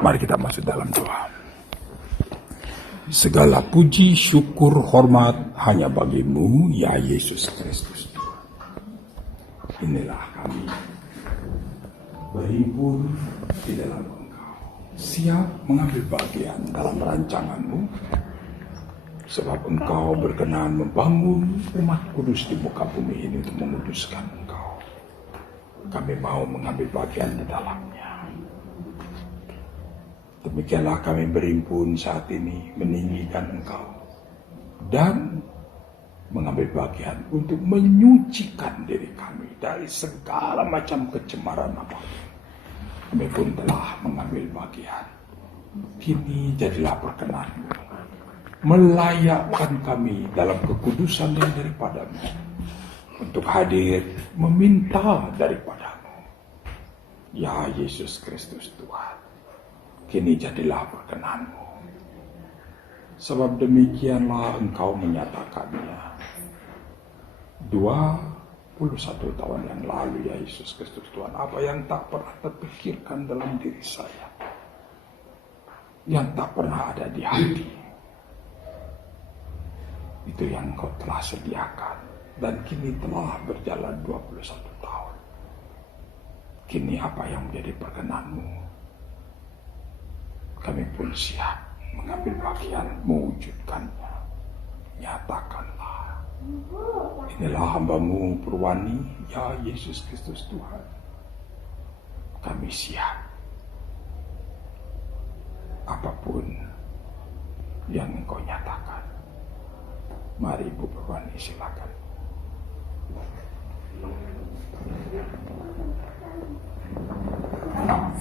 Mari kita masuk dalam doa. Segala puji, syukur, hormat hanya bagimu, ya Yesus Kristus. Inilah kami berhimpun di dalam Engkau, siap mengambil bagian dalam rancangan-Mu, sebab Engkau berkenan membangun umat kudus di muka bumi ini untuk menguduskan Engkau. Kami mau mengambil bagian di dalamnya. Demikianlah kami berhimpun saat ini meninggikan Engkau dan mengambil bagian untuk menyucikan diri kami dari segala macam kecemaran apapun. Kami pun telah mengambil bagian. Kini jadilah perkenan-Mu, melayakkan kami dalam kekudusan yang daripada-Mu, untuk hadir meminta daripada-Mu. Ya Yesus Kristus Tuhan, kini jadilah perkenan-Mu. Sebab demikianlah Engkau menyatakannya 21 tahun yang lalu, ya Yesus Kristus Tuhan. Apa yang tak pernah terpikirkan dalam diri saya, yang tak pernah ada di hati, itu yang Engkau telah sediakan. Dan kini telah berjalan 21 tahun. Kini apa yang menjadi perkenan-Mu, kami pun siap mengambil bagian mewujudkannya. Nyatakanlah, inilah hamba-Mu Purwani, ya Yesus Kristus Tuhan. Kami siap. Apapun yang Engkau nyatakan. Mari Ibu Purwani, silakan.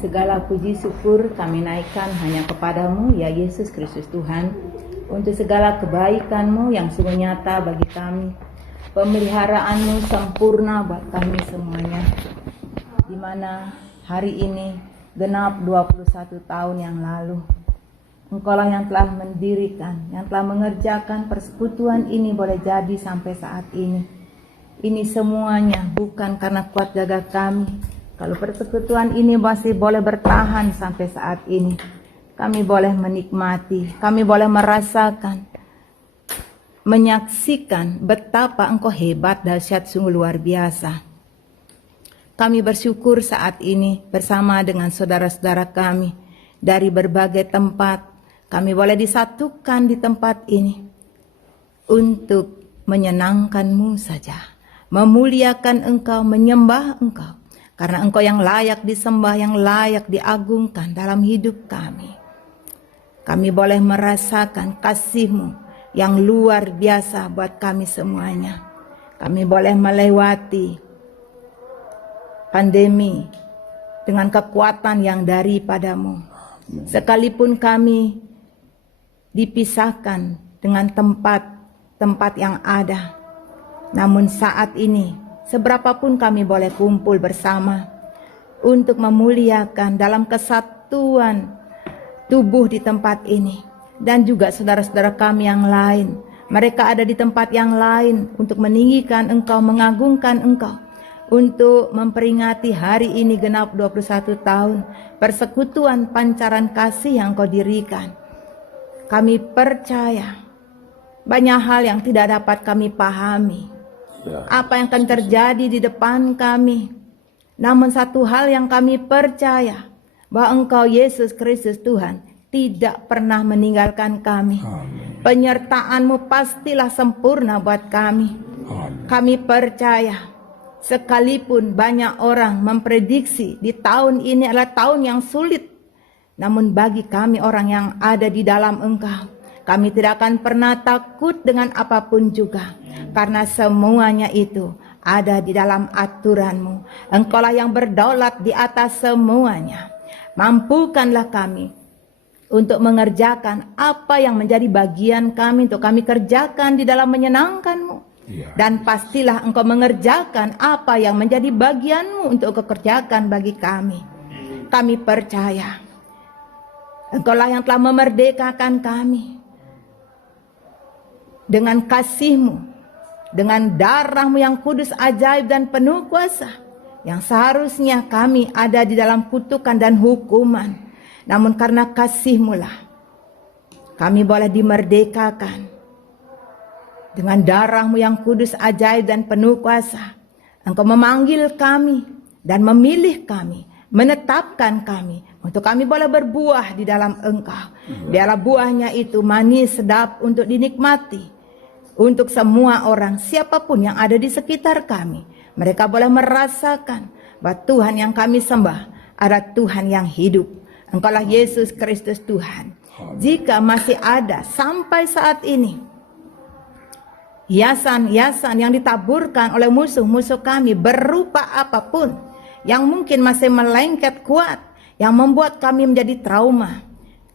Segala puji syukur kami naikkan hanya kepadamu, ya Yesus Kristus Tuhan, untuk segala kebaikan-Mu yang sungguh nyata bagi kami. Pemeliharaan-Mu sempurna buat kami semuanya. Di mana hari ini genap 21 tahun yang lalu, Engkaulah yang telah mendirikan, yang telah mengerjakan persekutuan ini boleh jadi sampai saat ini. Ini semuanya bukan karena kuat jaga kami. Kalau persekutuan ini masih boleh bertahan sampai saat ini, kami boleh menikmati, kami boleh merasakan, menyaksikan betapa Engkau hebat, dahsyat, sungguh luar biasa. Kami bersyukur saat ini bersama dengan saudara-saudara kami dari berbagai tempat. Kami boleh disatukan di tempat ini untuk menyenangkan-Mu saja, memuliakan Engkau, menyembah Engkau. Karena Engkau yang layak disembah, yang layak diagungkan dalam hidup kami. Kami boleh merasakan kasih-Mu yang luar biasa buat kami semuanya. Kami boleh melewati pandemi dengan kekuatan yang daripada-Mu. Sekalipun kami dipisahkan dengan tempat yang ada, namun saat ini seberapapun kami boleh kumpul bersama untuk memuliakan dalam kesatuan tubuh di tempat ini. Dan juga saudara-saudara kami yang lain, mereka ada di tempat yang lain untuk meninggikan Engkau, mengagungkan Engkau, untuk memperingati hari ini genap 21 tahun persekutuan pancaran kasih yang Kau dirikan. Kami percaya banyak hal yang tidak dapat kami pahami, apa yang akan terjadi di depan kami. Namun satu hal yang kami percaya, bahwa Engkau Yesus Kristus Tuhan tidak pernah meninggalkan kami. Penyertaan-Mu pastilah sempurna buat kami. Kami percaya, sekalipun banyak orang memprediksi di tahun ini adalah tahun yang sulit, namun bagi kami orang yang ada di dalam Engkau, kami tidak akan pernah takut dengan apapun juga. Karena semuanya itu ada di dalam aturan-Mu. Engkaulah yang berdaulat di atas semuanya. Mampukanlah kami untuk mengerjakan apa yang menjadi bagian kami, untuk kami kerjakan di dalam menyenangkan-Mu. Dan pastilah Engkau mengerjakan apa yang menjadi bagian-Mu untuk Engkau kerjakan bagi kami. Kami percaya Engkaulah yang telah memerdekakan kami dengan kasih-Mu, dengan darah-Mu yang kudus, ajaib dan penuh kuasa, yang seharusnya kami ada di dalam kutukan dan hukuman. namun karena kasih-Mu lah kami boleh dimerdekakan. Dengan darah-Mu yang kudus, ajaib dan penuh kuasa, Engkau memanggil kami dan memilih kami, menetapkan kami untuk kami boleh berbuah di dalam Engkau. Biarlah buahnya itu manis, sedap untuk dinikmati untuk semua orang, siapapun yang ada di sekitar kami. Mereka boleh merasakan bahwa Tuhan yang kami sembah adalah Tuhan yang hidup. Engkaulah Yesus Kristus Tuhan. Jika masih ada sampai saat ini hiasan-hiasan yang ditaburkan oleh musuh-musuh kami berupa apapun yang mungkin masih melengket kuat, yang membuat kami menjadi trauma,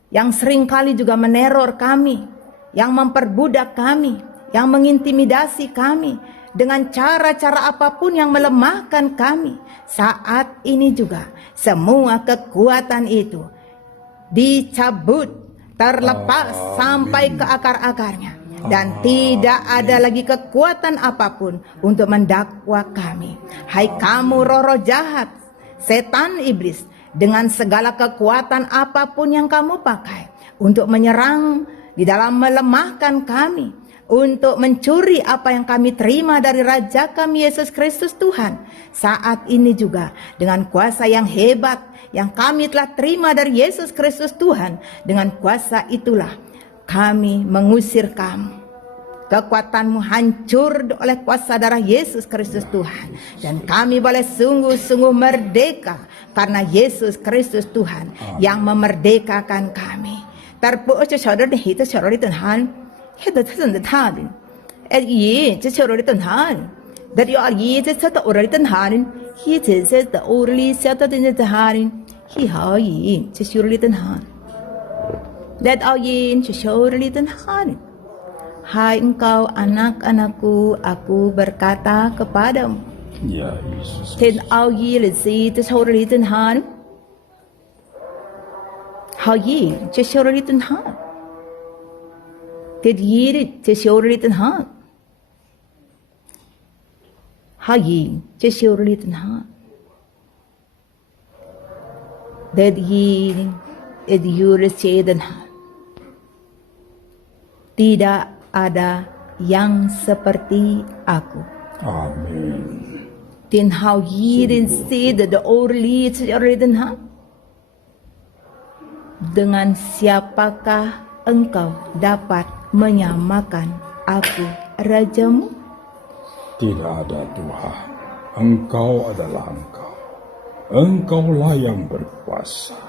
yang seringkali juga meneror kami, yang memperbudak kami, yang mengintimidasi kami dengan cara-cara apapun yang melemahkan kami. Saat ini juga semua kekuatan itu dicabut, terlepas sampai ke akar-akarnya. Dan tidak ada lagi kekuatan apapun untuk mendakwa kami. Hai kamu roh-roh jahat, setan iblis, dengan segala kekuatan apapun yang kamu pakai untuk menyerang di dalam melemahkan kami, untuk mencuri apa yang kami terima dari Raja kami Yesus Kristus Tuhan. Saat ini juga dengan kuasa yang hebat yang kami telah terima dari Yesus Kristus Tuhan, dengan kuasa itulah kami mengusir kamu. Kekuatanmu hancur oleh kuasa darah Yesus Kristus Tuhan. Dan kami boleh sungguh-sungguh merdeka karena Yesus Kristus Tuhan yang memerdekakan kami. Terpu'u saudara dan hita saudara di Tuhan. Hita saudara Tuhan. Iya, saudara di Tuhan. Dari iya, saudara orang di Tuhan. Hita saudara orang di Tuhan. Hiha, iya, saudara di Tuhan. Dan iya, saudara di Tuhan. Hai engkau anak-anakku, aku berkata kepadamu. Ya Yesus. Tên ao yi là gì tới sau đi tên hàn. Hao yi tới sau đi tên hàn. Tên yi tới sau đi tên hàn. Hao yi tới sau đi tên hàn. Tên yi is yuri tên hàn. Tidak ada yang seperti aku. Amin. Tin hao yi din si de orli den ha. Dengan siapakah engkau dapat menyamakan aku rajamu? Tidak ada Tuhan. Engkau adalah Engkau. Engkaulah yang berkuasa.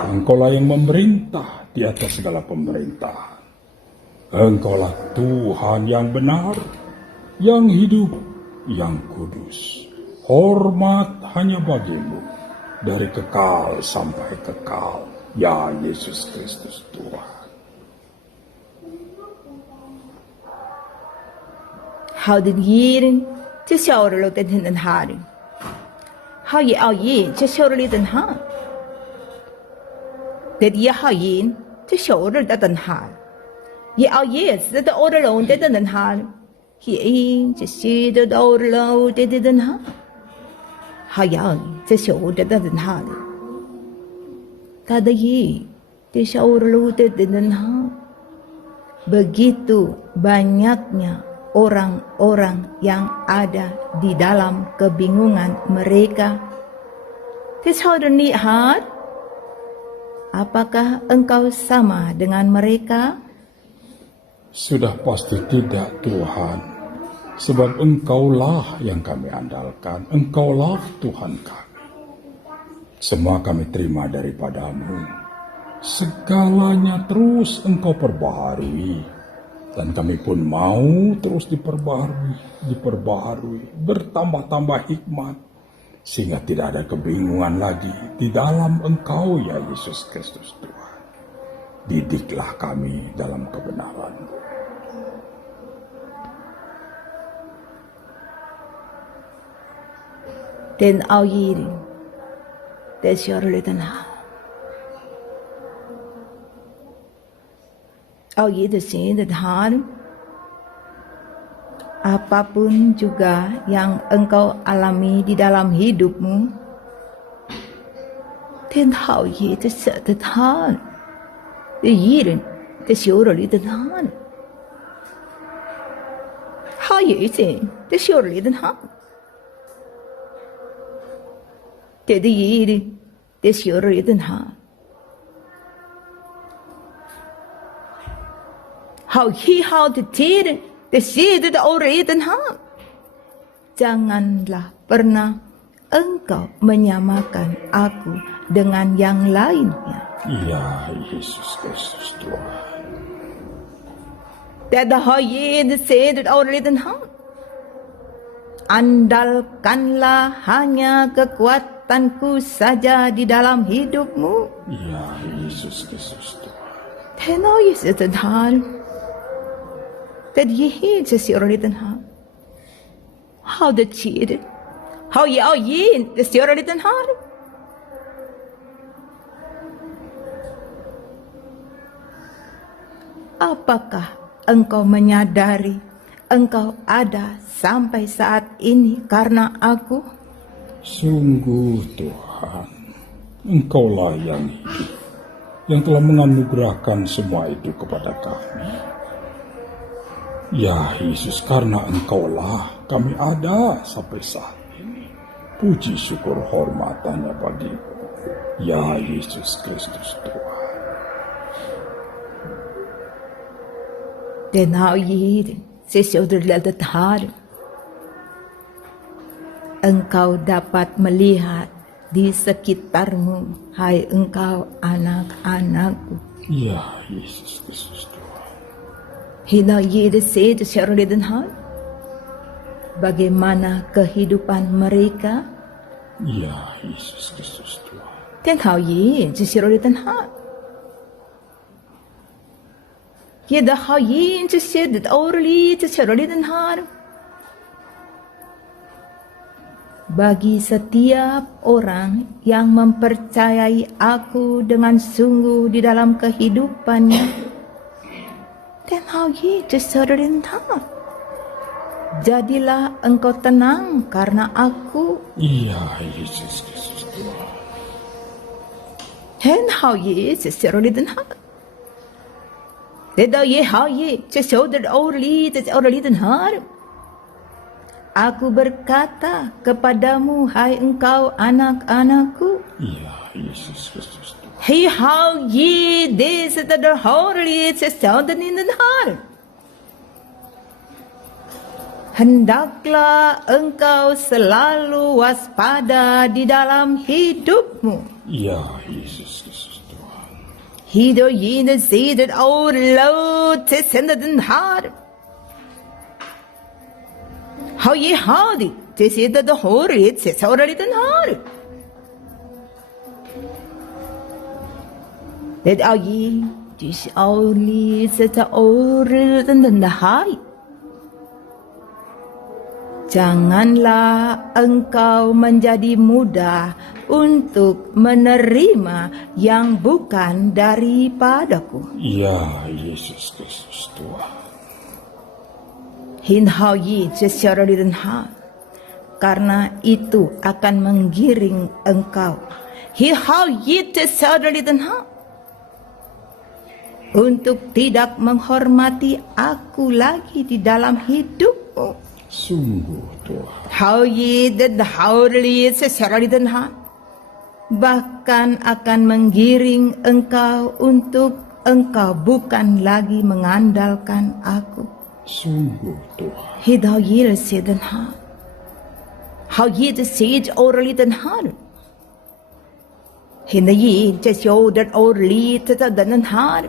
Engkaulah yang memerintah di atas segala pemerintahan. Engkaulah Tuhan yang benar, yang hidup, yang kudus. Hormat hanya bagimu dari kekal sampai kekal, ya Yesus Kristus Tuhan. Hao den yiren til sjåre den den haren. Hao ye ao yin til sjåre den han. Det ye hao yin til sjåre den han. Ye ao ye se de ore lo den han. Ye yin til si de ore lo den han. Hao yang til sjåre den han. Kada ye til sjåre lo den han. Begitu banyaknya orang-orang yang ada di dalam kebingungan mereka. Apakah engkau sama dengan mereka? Sudah pasti tidak, Tuhan. Sebab Engkaulah yang kami andalkan. Engkaulah Tuhan kami. Semua kami terima daripada-Mu. Segalanya terus Engkau perbaharui. Dan kami pun mau terus diperbaharui, bertambah-tambah hikmat, sehingga tidak ada kebingungan lagi di dalam Engkau, ya Yesus Kristus Tuhan. Didiklah kami dalam kebenaran-Mu. Den auyirin, des yorlitanha. Apapun juga yang engkau alami di dalam hidupmu, Den hou je te zetten aan. De jiren te sjorreli den haan. Hou je zijn te sjorreli den haan. De jiren te sjorreli den haan. Hou de teren te zeden de oreden haan. Janganlah pernah engkau menyamakan aku dengan yang lainnya. Ya Yesus Kristus Tuhan. Dada hoye de sedet oreden haan. Andalkanlah hanya kekuatanku saja di dalam hidupmu. Ya Yesus Kristus Tuhan. Tenau Yesus Tuhan. Dat je heet ze oreden haan. Hou de tjeren. Hou je al je de oreden haan. Apakah engkau menyadari engkau ada sampai saat ini karena aku? Sungguh Tuhan, Engkaulah yang hidup, yang telah menganugerahkan semua itu kepada kami. Ya Yesus, karena Engkaulah kami ada sampai saat ini. Puji syukur hormatannya bagimu. Ya Yesus Kristus Tuhan. Den hou je sesuatu hari. Engkau dapat melihat di sekitarmu, hai engkau anak-anakku. Ya Yesus Kristus Tuhan. Hina jede sede syarleden hal. Bagaimana kehidupan mereka? Ya Yesus Kristus Tuhan. Den hou je syarleden hal. Je da hou je sede orli syarleden hal. Bagi setiap orang yang mempercayai aku dengan sungguh di dalam kehidupannya, dan hau ye serentak. Jadilah engkau tenang karena aku. Ya Yesus Kristus Tuhan. Dan hau ye serentak. Tidak ye hau ye serentak. Aku berkata kepadamu, hai engkau anak-anakku. Ya Yesus Kristus Tuhan. Hei hau ye desa tadar horli sesuatu in den har. Hendaklah engkau selalu waspada di dalam hidupmu. Ya Yesus Kristus Tuhan. Hidup ye sedet or laut sesenda den har. Hau ye hadi seseda de horli sesuatu den har. Det är ju aldrig sätta orden den hai. Janganlah engkau menjadi mudah untuk menerima yang bukan daripadaku. Ya Yesus Kristus Tuhan. Hin hau yi secara den ha. Karena itu akan menggiring engkau. Hi hau yi secara den ha. Untuk tidak menghormati aku lagi di dalam hidupmu. Sungguh Tuhan. Hau ye den haurli secara den ha. Bahkan akan menggiring engkau untuk engkau bukan lagi mengandalkan aku. Sungguh Tuhan. Hidau ye se den ha. Hau ye de sej orli den ha. Hinda ye te sjau den orli te den ha.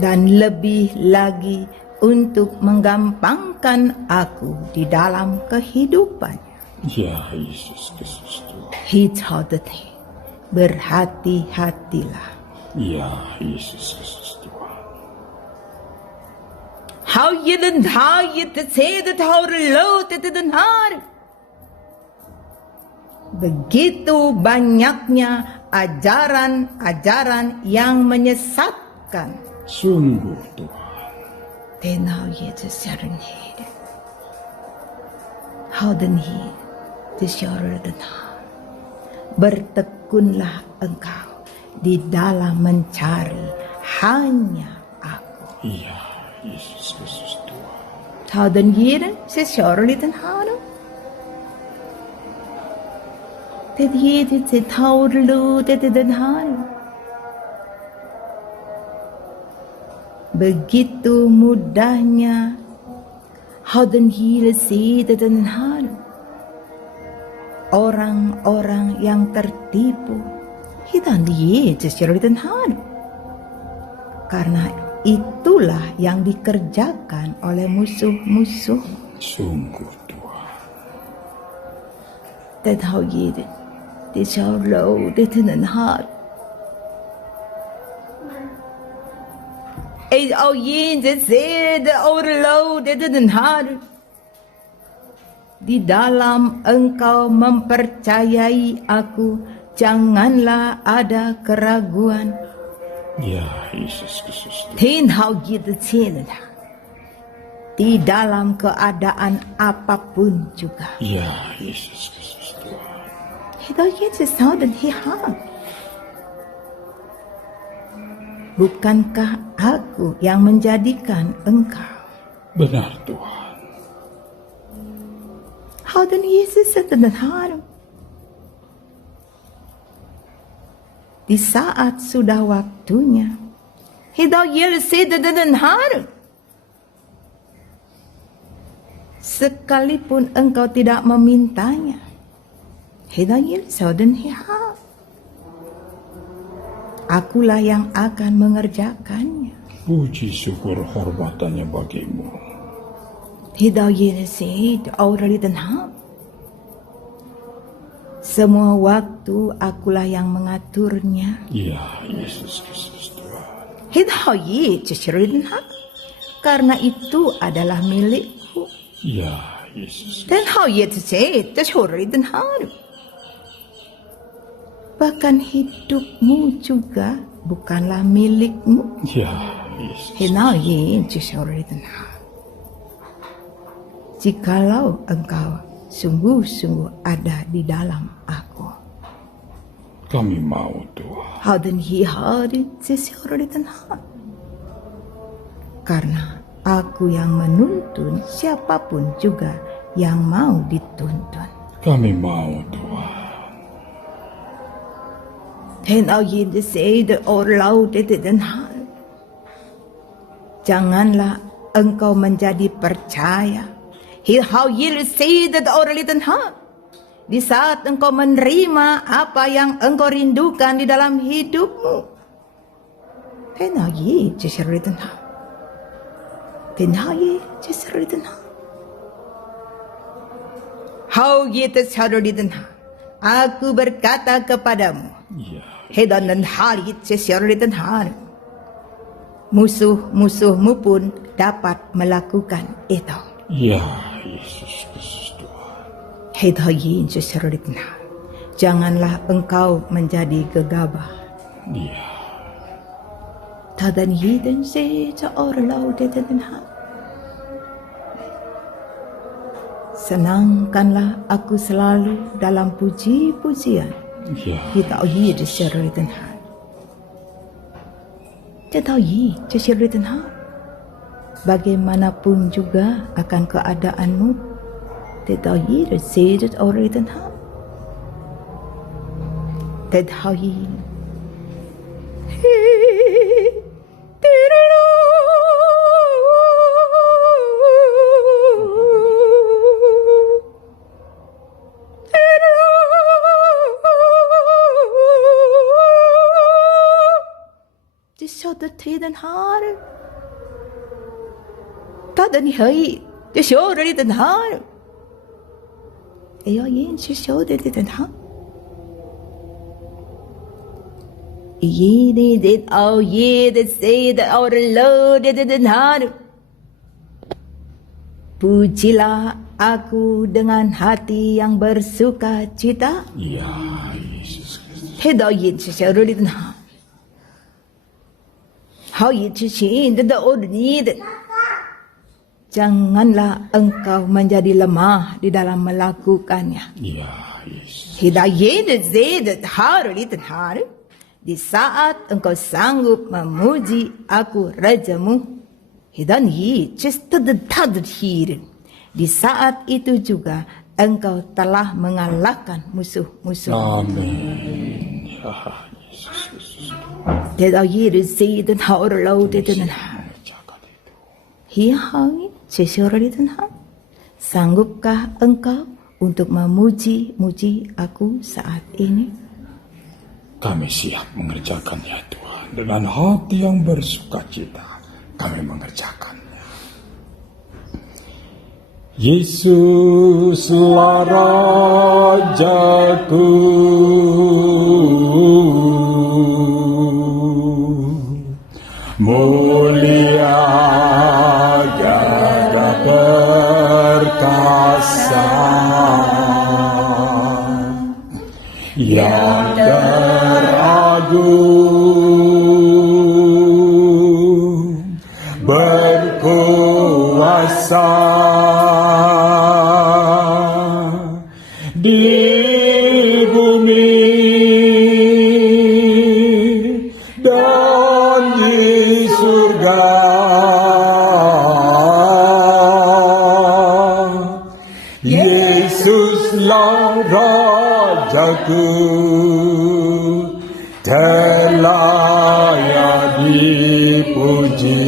Dan lebih lagi untuk menggampangkan aku di dalam kehidupannya. Ya Yesus Kristus Tuhan. Hidau-hati, berhati-hatilah. Ya Yesus Kristus Tuhan. Hau je den hau je te sedet hau relout te den har. Begitu banyaknya ajaran-ajaran yang menyesatkan. Sungguh Tuhan. Tenau ye te serenade. Hau den hi te sjare den har. bertekunlah engkau di dalam mencari hanya aku. Iya, Yesus Kristus Tuhan. Ta den Herren sig kärlek den här. Det heter till taurlu det den här. Begitu mudahnya Haden Herren sida den här. Orang-orang yang tertipu hidan dia kärlek den här. Karena itulah yang dikerjakan oleh musuh-musuh. Sungguh Tuhan. Det har gett det kärlek till den här. Det har gett det kärlek till den här. Di dalam engkau mempercayai aku, janganlah ada keraguan. Ya, Yesus Kristus Tuhan. Den har gett det. Di dalam keadaan apapun juga. Ya, Yesus Kristus Tuhan. Det har gett den här. Bukankah aku yang menjadikan engkau? Benar Tuhan. Har den Jesus den här? Di saat sudah waktunya, hidup Yesus den här. Sekalipun engkau tidak memintanya, hidup Yesus den här. Akulah yang akan mengerjakannya. Puji syukur hormatannya bagimu. Hidup Yesus orang den här. Semua waktu akulah yang mengaturnya. Ya, Yesus Kristus Tuhan. Hidup Yesus den här. Karena itu adalah milikku. Ya, Yesus. Den har Yesus den här. Bahkan hidupmu juga bukanlah milikmu. Ya, Yesus. Hidup Yesus den här. Jikalau engkau sungguh-sungguh ada di dalam aku. Kami mau Tuhan. Haden hari sesuatu den här. Karena aku yang menuntun, siapapun juga yang mau dituntun. Kami mau Tuhan. Den har gett sig den här. Janganlah engkau menjadi percaya. Har gett sig den här. Di saat engkau menerima apa yang engkau rindukan di dalam hidupmu. Den har gett sig den här. Den har gett sig den här. Har gett sig den här. Aku berkata kepadamu, Ya, Hedan dan hari sesuatu dan hari. Musuh-musuhmu pun dapat melakukan itu. ya, Yesus Kristus Tuhan. Hedayin sesuatu dan hari. Janganlah engkau menjadi gegabah. Ya, Tadan hidden seorang laut dan hari. Senangkanlah aku selalu dalam puji-pujian. ya, Kita yi de sesuatu dan hari. Kita yi sesuatu dan hari. Bagaimanapun juga akan keadaanmu, kita yi de sesuatu dan hari. Kita yi. Det tiden har. Ta den i höj. Det kör i den här. Jag inte kör det i den här. Ge det av, ge det, se det av, låt det i den här. Pujilah aku dengan hati yang bersuka cita. ya, Yesus Kristus. Tidak Yesus kör i den här. Har Yesus inte det ordentligt. janganlah engkau menjadi lemah di dalam melakukannya. Ya, Yesus. Di saat engkau sanggup memuji aku Rajamu, di saat itu juga engkau telah mengalahkan musuh-musuh. Amin. Ya, Yesus. Sanggupkah engkau untuk memuji aku saat ini? Kami siap mengerjakannya Tuhan. Dengan hati yang bersukacita kami mengerjakannya. Yesuslah Rajaku, mulia gagah perkasa, yang teragung, berkuasa di bumi dan di surga. Yesuslah Rajaku, terlayak dipuji,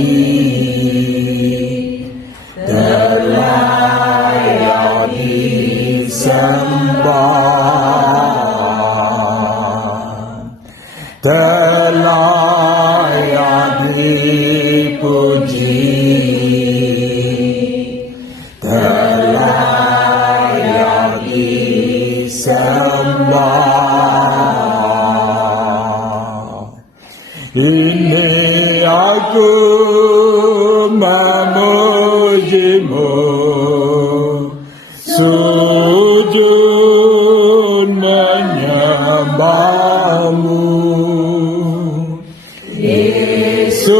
terlayak disembah, terlayak dipuji, terlayak disembah. Ini aku memujimu, sujud menyembahmu, Yesus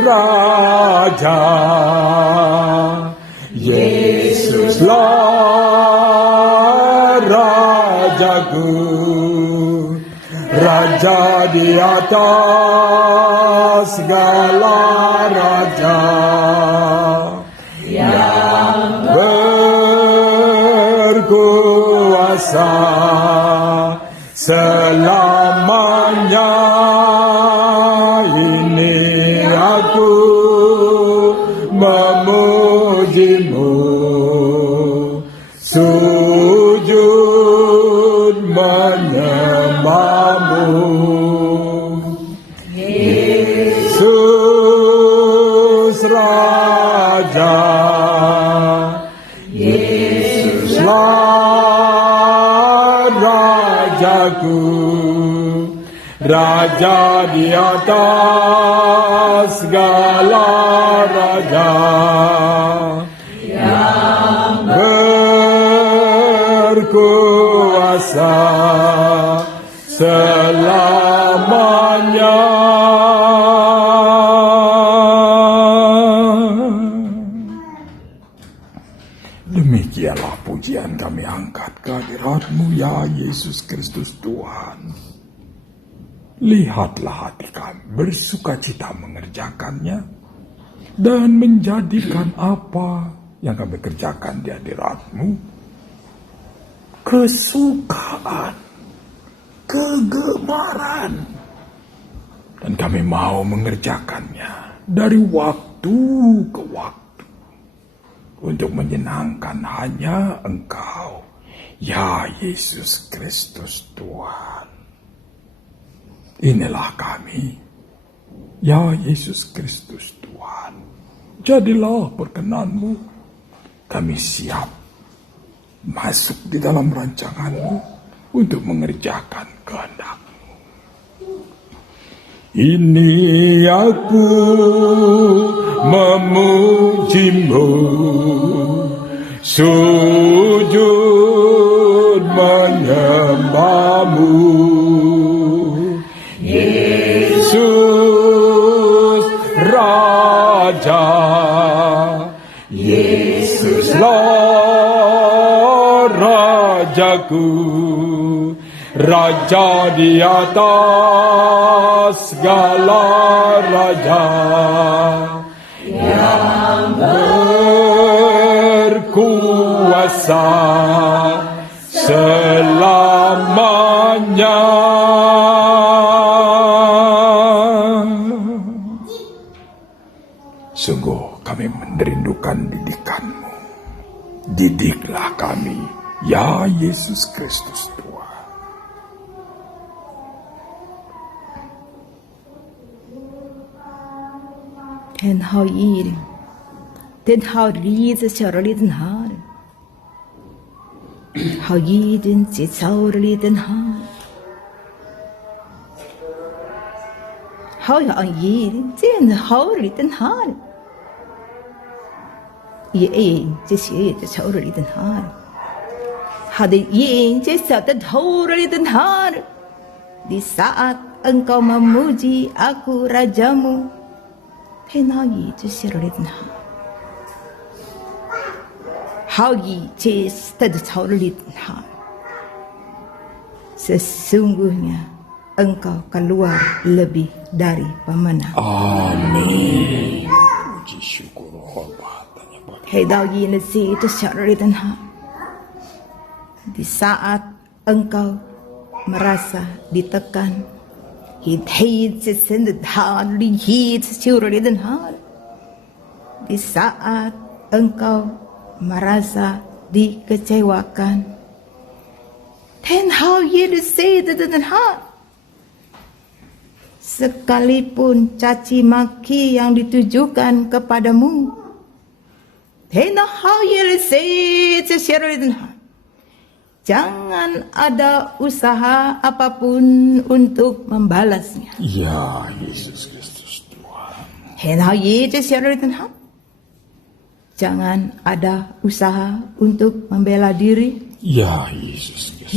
Raja, Yesuslah Rajaku, Raja di atas segala raja, yang berkuasa selamanya. Ini aku memujimu, sujud menyembahmu, Yesus Raja, Yesuslah Rajaku, Raja di atas segala raja, yang berkuasa selamanya. Demikianlah pujian kami angkat kehadirat-Mu ya Yesus Kristus Tuhan. Lihatlah hati kami bersukacita mengerjakannya dan menjadikan apa yang kami kerjakan di hadirat-Mu kesukaan, kegemaran, dan kami mau mengerjakannya dari waktu ke waktu untuk menyenangkan hanya Engkau ya Yesus Kristus Tuhan. Inilah kami ya Yesus Kristus Tuhan. Jadilah perkenan-Mu, kami siap masuk di dalam rancangan-Mu untuk mengerjakan kehendak-Mu. Ini aku memuji-Mu, sujud menyembah-Mu, Yesus Raja, aku, Raja di atas segala raja, yang berkuasa selamanya. Sungguh kami merindukan didikan-Mu. Didiklah kami, ya Yesus Kristus Tuhan. Den har gir, den har riset kjærlig den har. Har gitt den sitt sørlig den har. Har han gir, den har den har. I en til sitt sørlig den har. Hadde en til sitt sørlig den har. Di saat engkau memuji aku rajamu, Henai Jesirlidna Hagi Chestadlidna. Sesungguhnya engkau keluar lebih dari pemenang. Amin. Puji syukur hormatannya bagi Hedai nasi Jesirlidna. Di saat engkau merasa ditekan, di saat engkau merasa dikecewakan, sekalipun caci maki yang ditujukan kepadamu, jangan ada usaha apapun untuk membalasnya. Ya Yesus Kristus Tuhan. Jangan ada usaha untuk membela diri. Ya Yesus Kristus.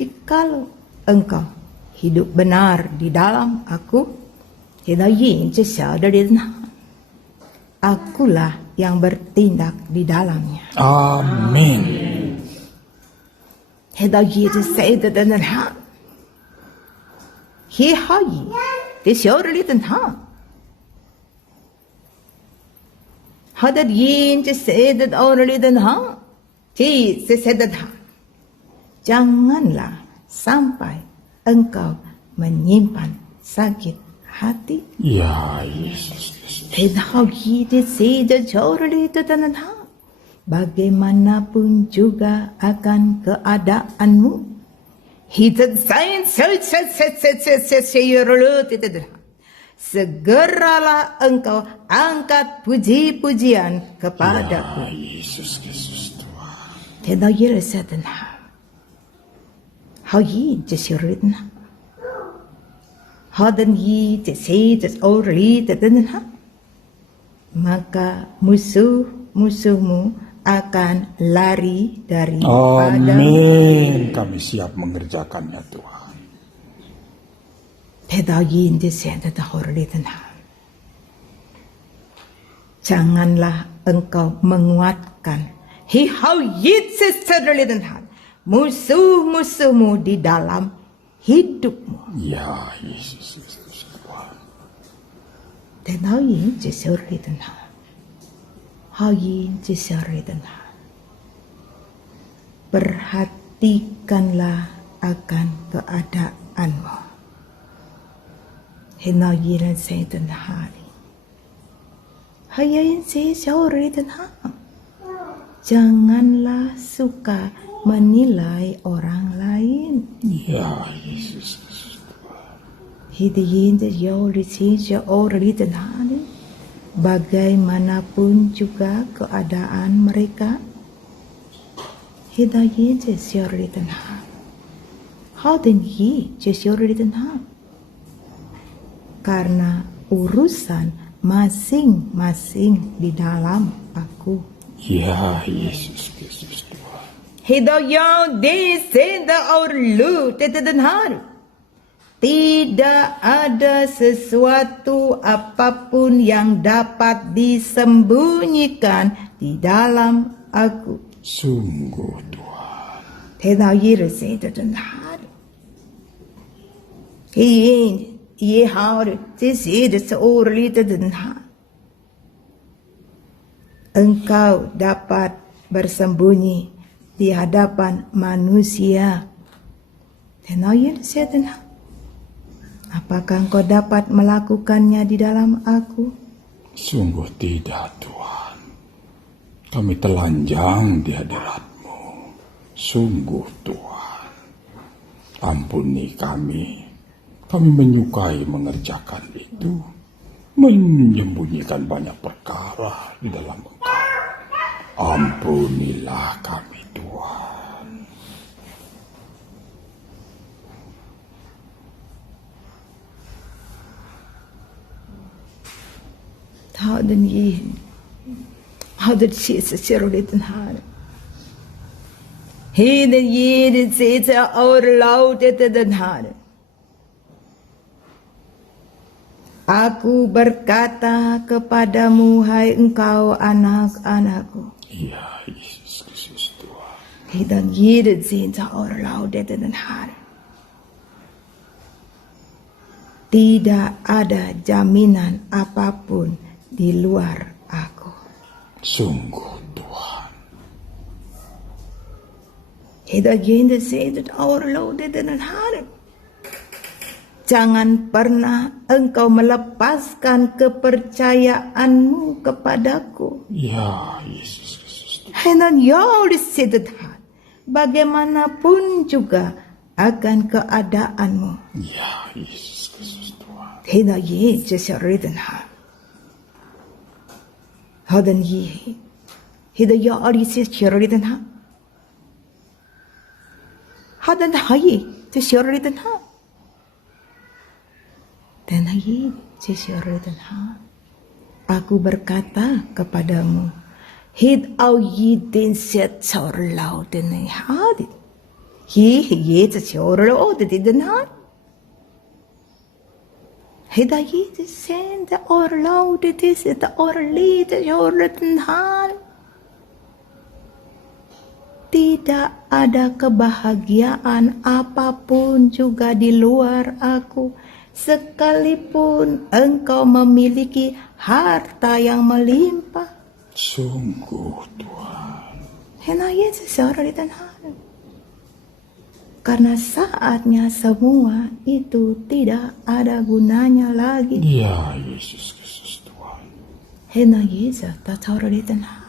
Jikalau engkau hidup benar di dalam aku, akulah yang bertindak di dalamnya. Amin. Janganlah sampai engkau menyimpan sakit hati. Ya Yesus Kristus. Bagaimanapun juga akan keadaanmu, segeralah engkau angkat puji-pujian kepadaku. Ya Yesus Kristus Tuhan. Maka musuh-musuhmu akan lari daripada. Amin. Kami siap mengerjakannya Tuhan. Janganlah engkau menguatkan musuh-musuhmu di dalam hidupmu. Ya Yesus Kristus Tuhan. Perhatikanlah akan keadaanmu. Janganlah suka menilai orang lain. Ya Yesus Kristus. Bagaimanapun juga keadaan mereka, karena urusan masing-masing di dalam aku. Ya Yesus Kristus Tuhan. Tidak ada sesuatu apapun yang dapat disembunyikan di dalam aku. Sungguh Tuhan. 睇到耶路撒冷的他的，也好的，这些的seorang itu dan engkau dapat bersembunyi di hadapan manusia. 听到耶路撒冷的。Apakah engkau dapat melakukannya di dalam aku? Sungguh tidak Tuhan. Kami telanjang di hadirat-Mu. Sungguh Tuhan. Ampuni kami. Kami menyukai mengerjakan itu. Menyembunyikan banyak perkara di dalam Engkau. Ampunilah kami Tuhan. Hade Jesus gjort den här. Heden ger sig till orlaudet den här. Aku berkata kepadamu, hai engkau anak-anakku. Ya, Yesus Kristus Tuhan. Heden ger sig till orlaudet den här. Tidak ada jaminan apapun di luar aku. Sungguh Tuhan. Jangan pernah engkau melepaskan kepercayaanmu kepadaku. Ya, Yesus Kristus Tuhan. Bagaimanapun juga akan keadaanmu. Ya, Yesus Kristus Tuhan. Hadan yi hidaya arisi syarridan ha hadan hayi syarridan ha dan hayi syarridan ha. Aku berkata kepadamu, hid au yi din set sorlau den hadi hi sorlau den ha. Hidayet sende orlaudet det orlite jorleten har. Tidak ada kebahagiaan apapun juga di luar aku, sekalipun engkau memiliki harta yang melimpah. Sungguh Tuhan. Hidayet jorleten har. Karena saatnya semua itu tidak ada gunanya lagi. Ya, Yesus Kristus Tuhan. Hena Yesus tak tahu di tanah.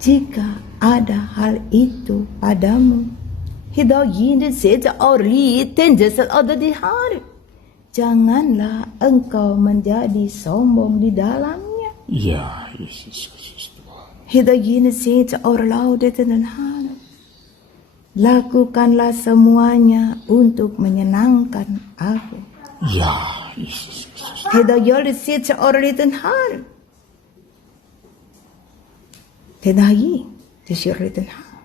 Jika ada hal itu padamu, hidup ini saja orli tenjasal ada di hari. Janganlah engkau menjadi sombong di dalamnya. Ya, Yesus Kristus. Hidayini saja orlaudet dan hal. Lakukanlah semuanya untuk menyenangkan aku. Ya, Yesus Kristus. Hidayini saja orlaudet dan hal. Hidayi disyurri dan hal.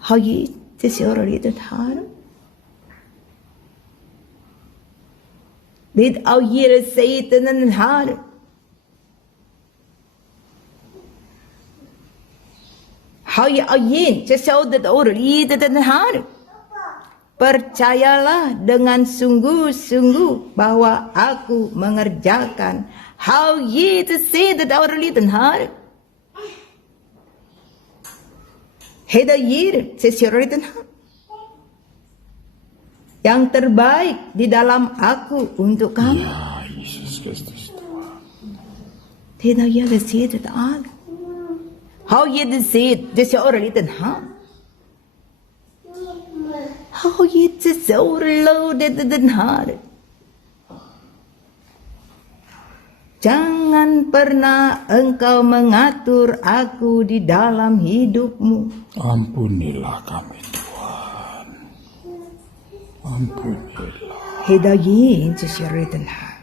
Hayi disyurri dan hal. Bid au yere seitan dan hal. Percayalah dengan sungguh-sungguh bahwa aku mengerjakan hal itu sedat orliten har. Hidayir sesyuriten har. Yang terbaik di dalam aku untuk kamu. Ya, Yesus Kristus Tuhan. Hidayir sedat ar. How you decide this orliten ha? How you loaded den har? Jangan pernah engkau mengatur aku di dalam hidupmu. Ampunilah kami Tuhan. Ampunilah. Hidayin sesyariten ha.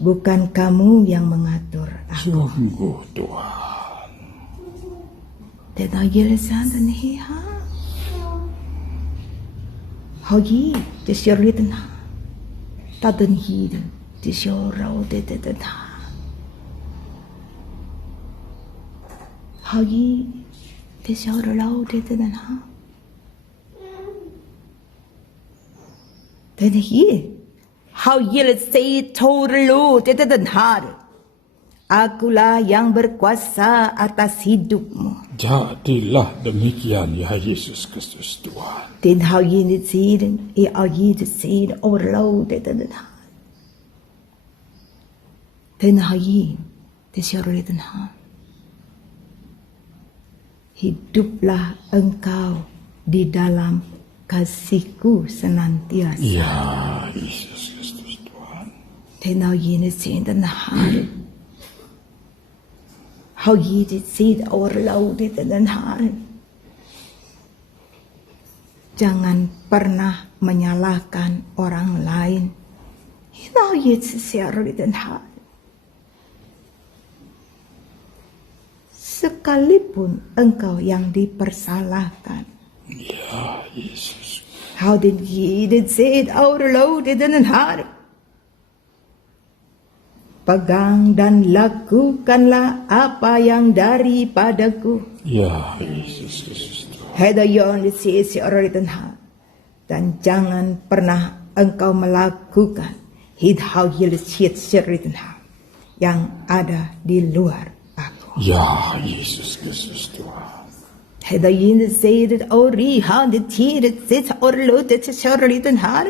Bukan kamu yang mengatur aku. Sungguh Tuhan. Det har gjeldsanden her. Hagi, det ser liten her. Taden hiden, det ser rau det den her. Hagi, det ser rau det den her. Den hier. How yelet say toru det den her. Akulah yang berkuasa atas hidupmu. Jadilah demikian ya Yesus Kristus Tuhan. Den har givit tiden, har givit tiden overloadet den här. Den har givit, det kör den här. Hiduplah engkau di dalam kasihku senantiasa. Ya Yesus Kristus Tuhan. Den har givit tiden den här. Har givit tiden overloadet den här. Jangan pernah menyalahkan orang lain. Sekalipun engkau yang dipersalahkan. Ya Yesus. How did he did say it out loud in the heart? Pegang dan lakukanlah apa yang daripadaku. Ya Yesus Kristus Tuhan. Hadayon disi orang dan jangan pernah engkau melakukan hidhau yilisiat syaritanha yang ada di luar aku. Ya Yesus Kristus Tuhan. Hadayin disi ori handet tidet sit orlo det syaritanha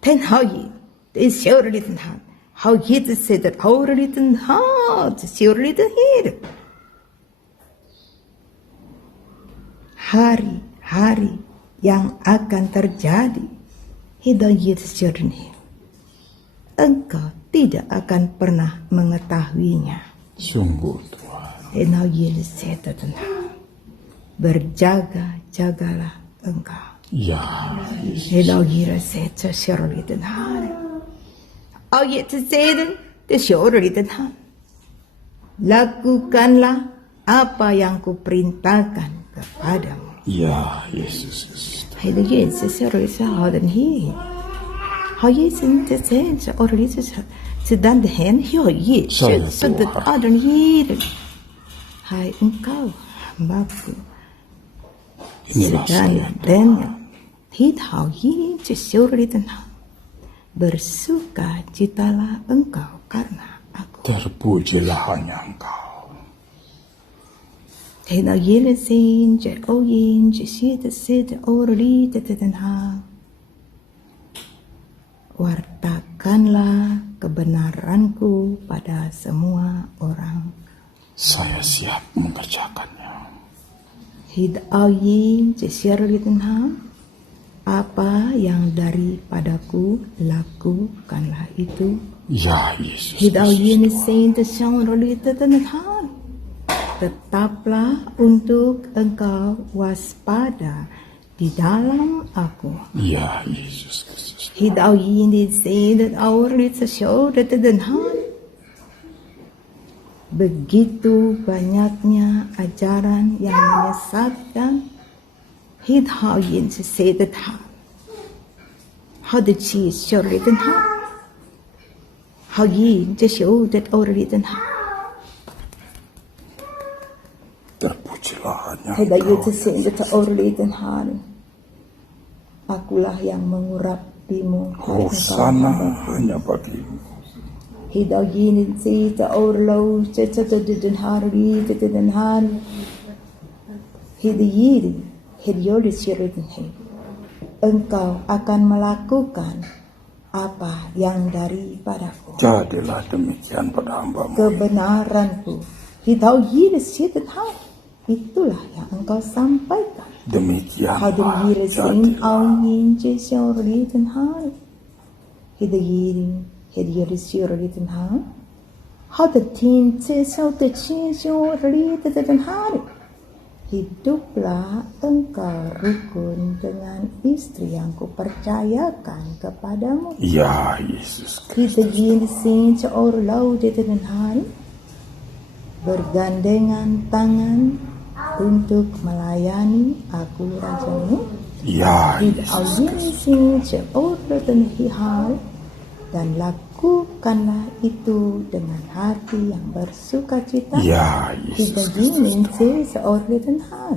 ten hayi det syaritanha how yit sit that oritanha det syaritanha. Hari-hari yang akan terjadi hidayat jernih, engkau tidak akan pernah mengetahuinya. Sungguh Tuhan. Berjaga-jagalah engkau. Ya lakukanlah apa yang kuperintahkan kepadamu. Ya Yesus Kristus. Hei, det Jesus rösa har den här. Har Jesus inte sett så ordet så den hen har Jesus så det har den här. Hai engkau hambaku. Inilah saya Dan hid har Jesus ordet bersuka citalah engkau karena aku. Terpujilah hanya Engkau. Hei, da gillen sin, je oyin, je sitte orli den ha. Wartakanlah kebenaranku pada semua orang. Saya siap mengerjakannya. Hid oyin, je sirli den ha. Apa yang daripadaku lakukanlah itu. Ya Yesus Hid oyin Kristus. sin, je sirli den ha. Tetaplah untuk engkau waspada di dalam aku. Ya Yesus Kristus. Hidau ini sedet aurit sesyodet den han. Begitu banyaknya ajaran yang menyesatkan. Hidau ini sedet han. Hadet si syodet den han. Hagi sesyodet aurit den han. Terpujilah hanya Hidayat Engkau. sesendet aurit den han. Akulah yang mengurapimu. Hosana hanya bagimu. Hidayinin sita orlau cecet den hari den hari. Hidayiri hidyolis syiritin he. Engkau akan melakukan apa yang daripadaku. Jadilah demikian pada hamba-Mu. Kebenaranku. Hidayiri syiritin hari. Itulah yang engkau sampaikan. Demikianlah Hidayiri sin jadilah. awin syiritin hari. Hidayiri hidyolis syiritin hari. Hadatin cesautet syiritin hari. Hiduplah engkau rukun dengan istri yang kupercayakan kepadamu. Ya Yesus Kristus. Kita jilsin seorlau di tengah hari. Bergandengan tangan untuk melayani aku rajamu. Ya, Dit al Yesus. jinsin seorang hal, dan lakukanlah itu dengan hati yang bersuka cita. Ya, Kita Yesus. jinsin seorang hal,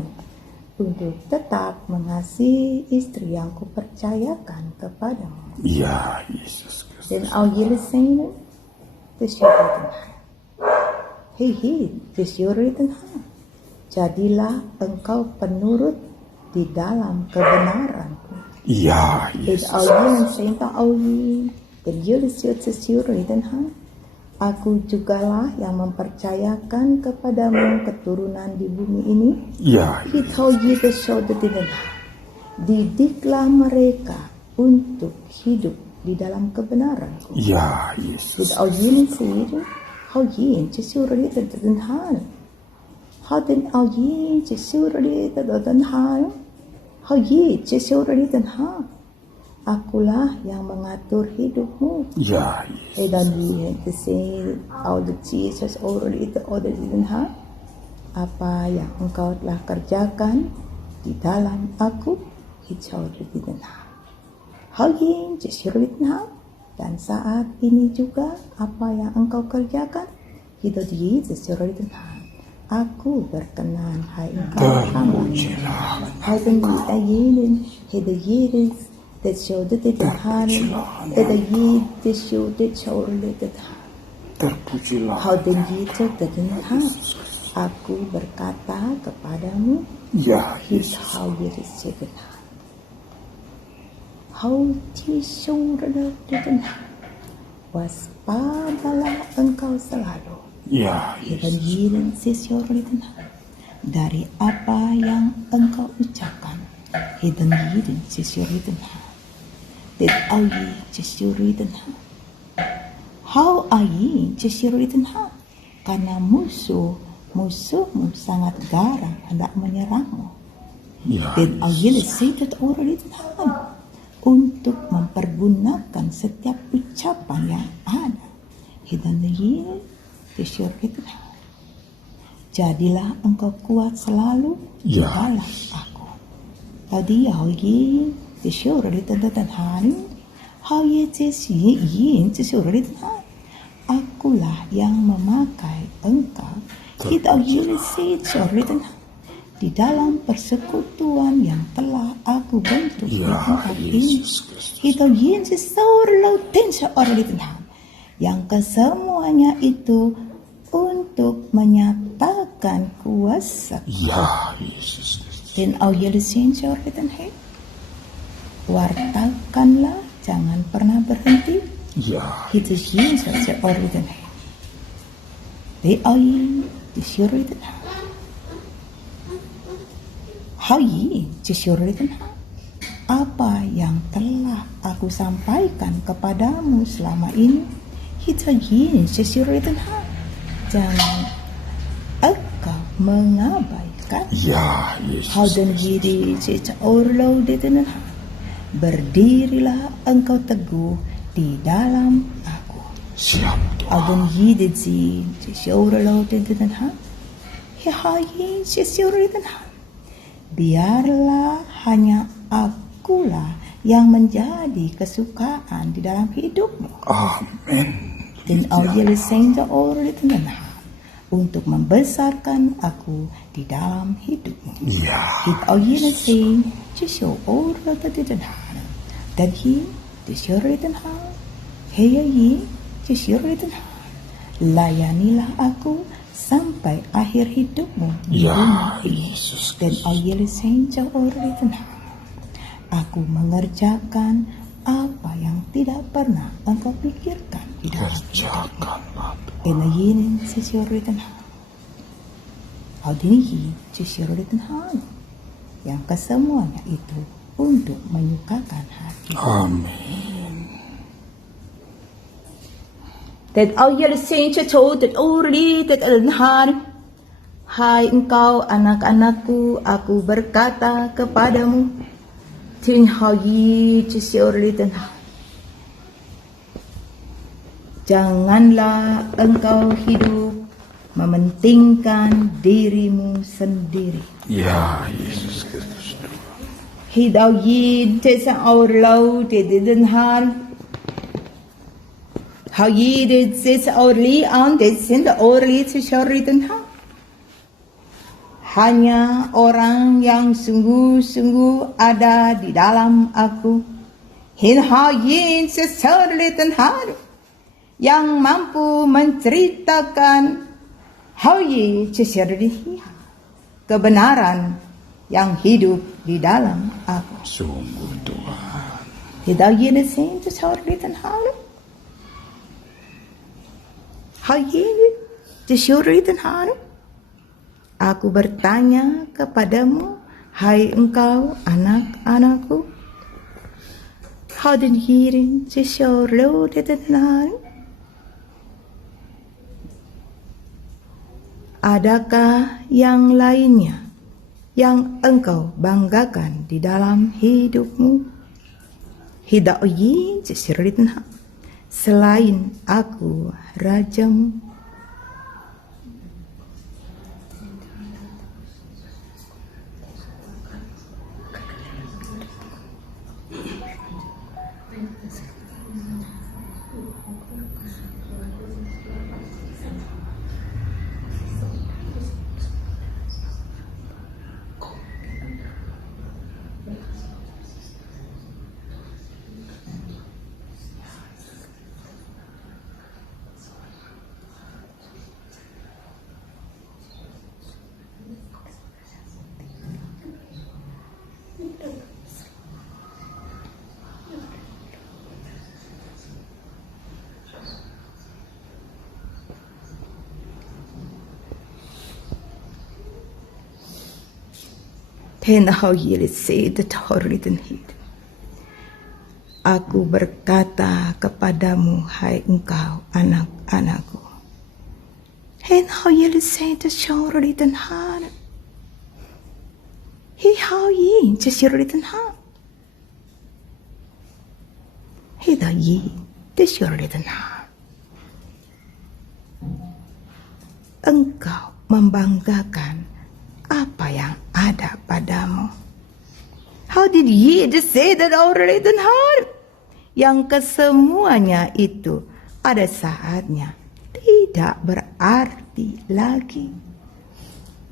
untuk tetap mengasihi istri yang kupercayakan kepadamu. Ya, Yesus Kristus. Den al jelesenen tersebut. Hei, tersebut. Jadilah engkau penurut di dalam kebenaranku. Ya, Den Yesus. al jelesenen awi, den jelesenen tersebut. Aku jugalah yang mempercayakan kepadamu keturunan di bumi ini. Ya, Kita didiklah mereka untuk hidup di dalam kebenaranku. ya, Yesus. Au yin sih, hao yin chỉ siêu rồi đến tận hai, hao đến au yin chỉ siêu rồi đến tận hai, hao yin chỉ siêu rồi đến tận hai. Akulah yang mengatur hidupmu. Ya, Yesus. Dan yin sih, au de ci seseorang itu ada di tengah. Apa yang engkau telah kerjakan di dalam aku, hijau di tengah. Hal ini jeshirwitna, dan saat ini juga apa yang engkau kerjakan, hidup di jeshirwitna. Aku berkenan, hai engkau hamba. Hai tengah ayinin, hidup yiris, tersyaud di tengah, hidup yiris, tersyaud di tengah. Terpujilah. Hal tinggi tengah. Aku berkata kepadamu, Ya, Yesus. hau yiris tengah. Hau tisyurlah di tengah. Waspadalah engkau selalu. Ya, Dan Yesus. yirin sisyur di tengah. Dari apa yang engkau ucapkan. Dan yirin sisyur di tengah. Dan ayi sisyur di tengah. Hau ayi sisyur di tengah. Karena musuhmu sangat garang hendak menyerangmu. Ya, Dan ayi sisyur di tengah. Untuk mempergunakan setiap ucapan yang ada. Hidayah disyur itu. Jadilah engkau kuat selalu di Ya. dalam aku. Tadi hauyi disyur itu dan hari. Hauyi disyur itu. Akulah yang memakai engkau. Hidayah disyur itu. Di dalam persekutuan yang telah aku bentuk di Ya, tempat ini, Yesus Kristus. kita yin seseorang orang di tengah, yang kesemuanya itu untuk menyatakan kuasa Ya, Yesus Kristus. dan auyelisin seorang di tengah. Wartakanlah, jangan pernah berhenti. Ya, Kita yin seseorang di tengah. Di auyin di seorang di tengah. Hai, cisyuritan. Apa yang telah aku sampaikan kepadamu selama ini, hitayin cisyuritan. Jangan engkau mengabaikan. ya, Yesus. Hal dan diri cicaurlau di tanah. Berdirilah engkau teguh di dalam aku. Siap, Tuhan. Agun yidzi cicaurlau di tanah. Hihayin cisyuritan. Biarlah hanya akulah yang menjadi kesukaan di dalam hidupmu. Amin. Dan aujeli sehingga orang itu untuk membesarkan aku di dalam hidupmu. Ya, Hit aujeli sehing cisyo orang itu dan hi cisyo itu heya hi cisyo itu layanilah aku sampai akhir hidupmu di ya, bumi ini. Yesus Dan Kristus. ayel senja orang tenang. Aku mengerjakan apa yang tidak pernah engkau pikirkan di dalam Kerjakanlah, Tuhan. enayin sisi orang tenang. Audinihi sisi orang tenang. Yang kesemuanya itu untuk menyukakan hati. Amin. Dan ayel senja cowok dan orang tenang. Hai engkau anak-anakku, aku berkata kepadamu, Tinhayi cisiorlitan. Janganlah engkau hidup mementingkan dirimu sendiri. Ya Yesus Kristus. Khi đạo gì thế sẽ ở lâu thì đến han. Hal yi det ses orli an det sind orli sesyaritan ha. Hanya orang yang sungguh-sungguh ada di dalam aku. Hin ha yin sesyaritan ha. Yang mampu menceritakan hal yi sesyaritan kebenaran yang hidup di dalam aku. Sungguh Tuhan. Tidak yin sesyaritan ha. Aku bertanya kepadamu, hai engkau anak-anakku, adakah yang lainnya yang engkau banggakan di dalam hidupmu? Selain aku rajamu. Aku berkata kepadamu, hai engkau anak-anakku. Engkau membanggakan apa yang ada padamu. How did ye just say that our written heart? Yang kesemuanya itu pada saatnya tidak berarti lagi.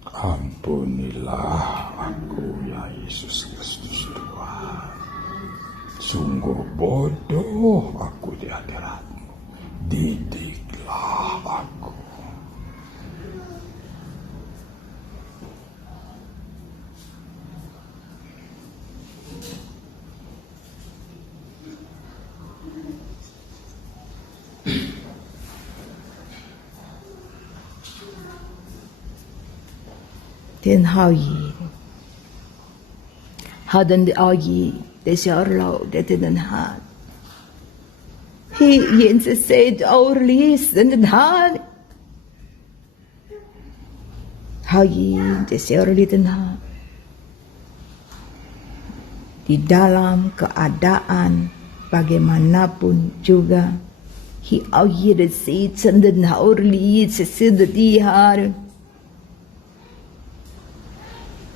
Ampunilah aku ya Yesus Kristus Tuhan. Sungguh bodoh aku di hadirat-Mu. Didiklah aku. Den hadden de agi de sjørlau det den had. He jense said our least den had. Hagi de sjørli den had. Di dalam keadaan bagaimanapun juga, he agi de said den our least sesid di had.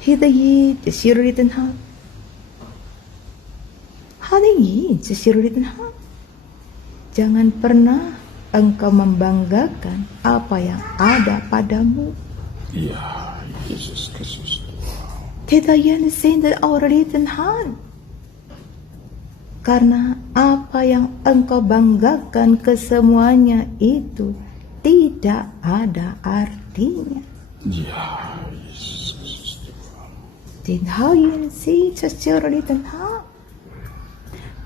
Hidayi jasiruritan ha. Hadayi jasiruritan ha. Jangan pernah engkau membanggakan apa yang ada padamu. Ya Yesus Kristus. Hidayi jasiruritan auralitan ha. Karena apa yang engkau banggakan kesemuanya itu tidak ada artinya. Ya.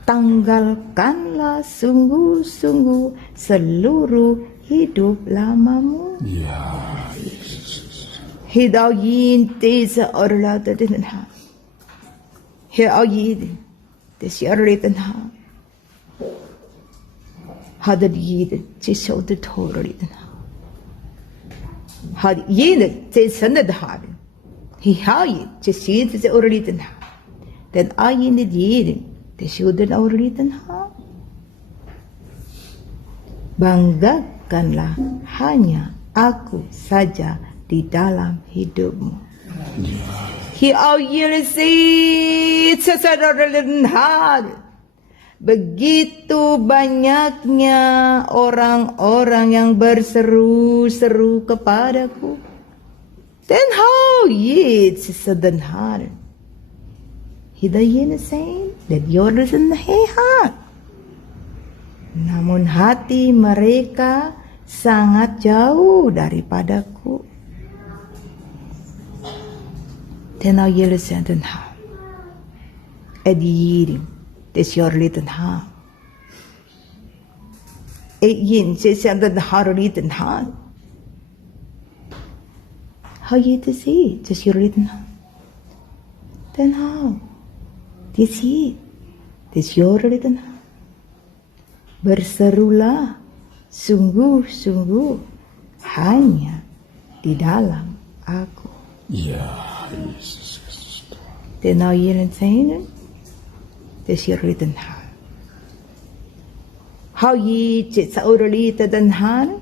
Tanggalkanlah sungguh-sungguh seluruh hidup lamamu. Ya Yesus. Hidayin tesa orlata denha. Hidayin tesa orlata denha. Hadayin tesa orlata denha. Hadayin tesa orlata denha. Hihayi tesa orlata denha. Dan ayin diyin tesa orlata denha. Banggakanlah hanya aku saja di dalam hidupmu. Begitu banyaknya orang-orang yang berseru-seru kepadaku. Den hou je sedenharen. Hidayah saying that yours in the heart. Namun hati mereka sangat jauh daripadaku. Den hou je sedenharen. Edirim. Des your liten ha. Yin se senden har liten ha. How you to see? Des your liten ha. Then how? This it. Des your liten ha. Berserulah sungguh-sungguh hanya di dalam aku. Ya, Yesus Kristus. Den hou je saying? Des your liten ha. How ye chit sa uralita den han?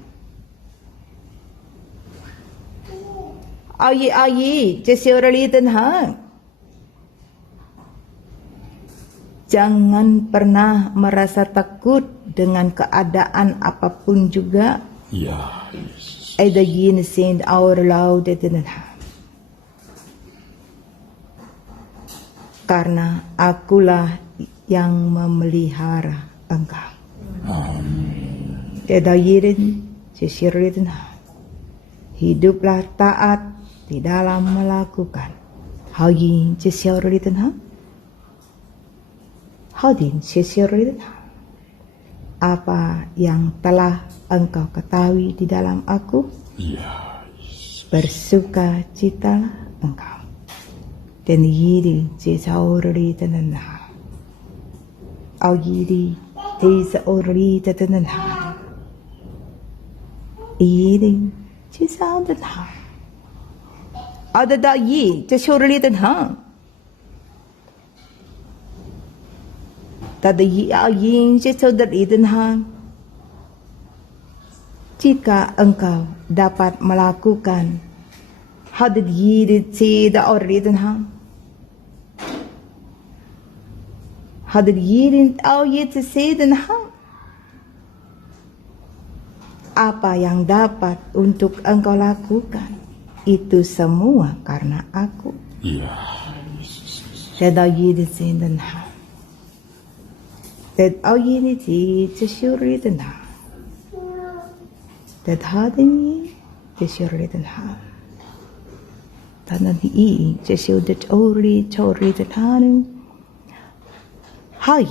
Ayi, chit sa uralita den han. Jangan pernah merasa takut dengan keadaan apapun juga. Ya, Yesus. Ada yin send our loud den han. Karena akulah yang memelihara engkau. Amin. Kedayirin, sisirin, hiduplah taat di dalam melakukan. Hayin, sisirin, hadin, sisirin. Apa yang telah engkau ketahui di dalam aku, Ya, Yesus. bersuka citalah engkau. Dan yiri, sisirin, Augiri, deze orliete den haar. Iring, je zou den haar. Ada da yi, je orliete den haar. Tada yi yin, je orliete den haar. Jika engkau dapat melakukan hadid yi de orliete den haar. Hadirin au yete seden hang. Apa yang dapat untuk engkau lakukan, itu semua karena aku. Ya, Yesus. Tidak yete seden hang. Tidak au yete syuri den hang. Tidak hadin yi syuri den hang. Tanah yi syuri chori den hang. Hai,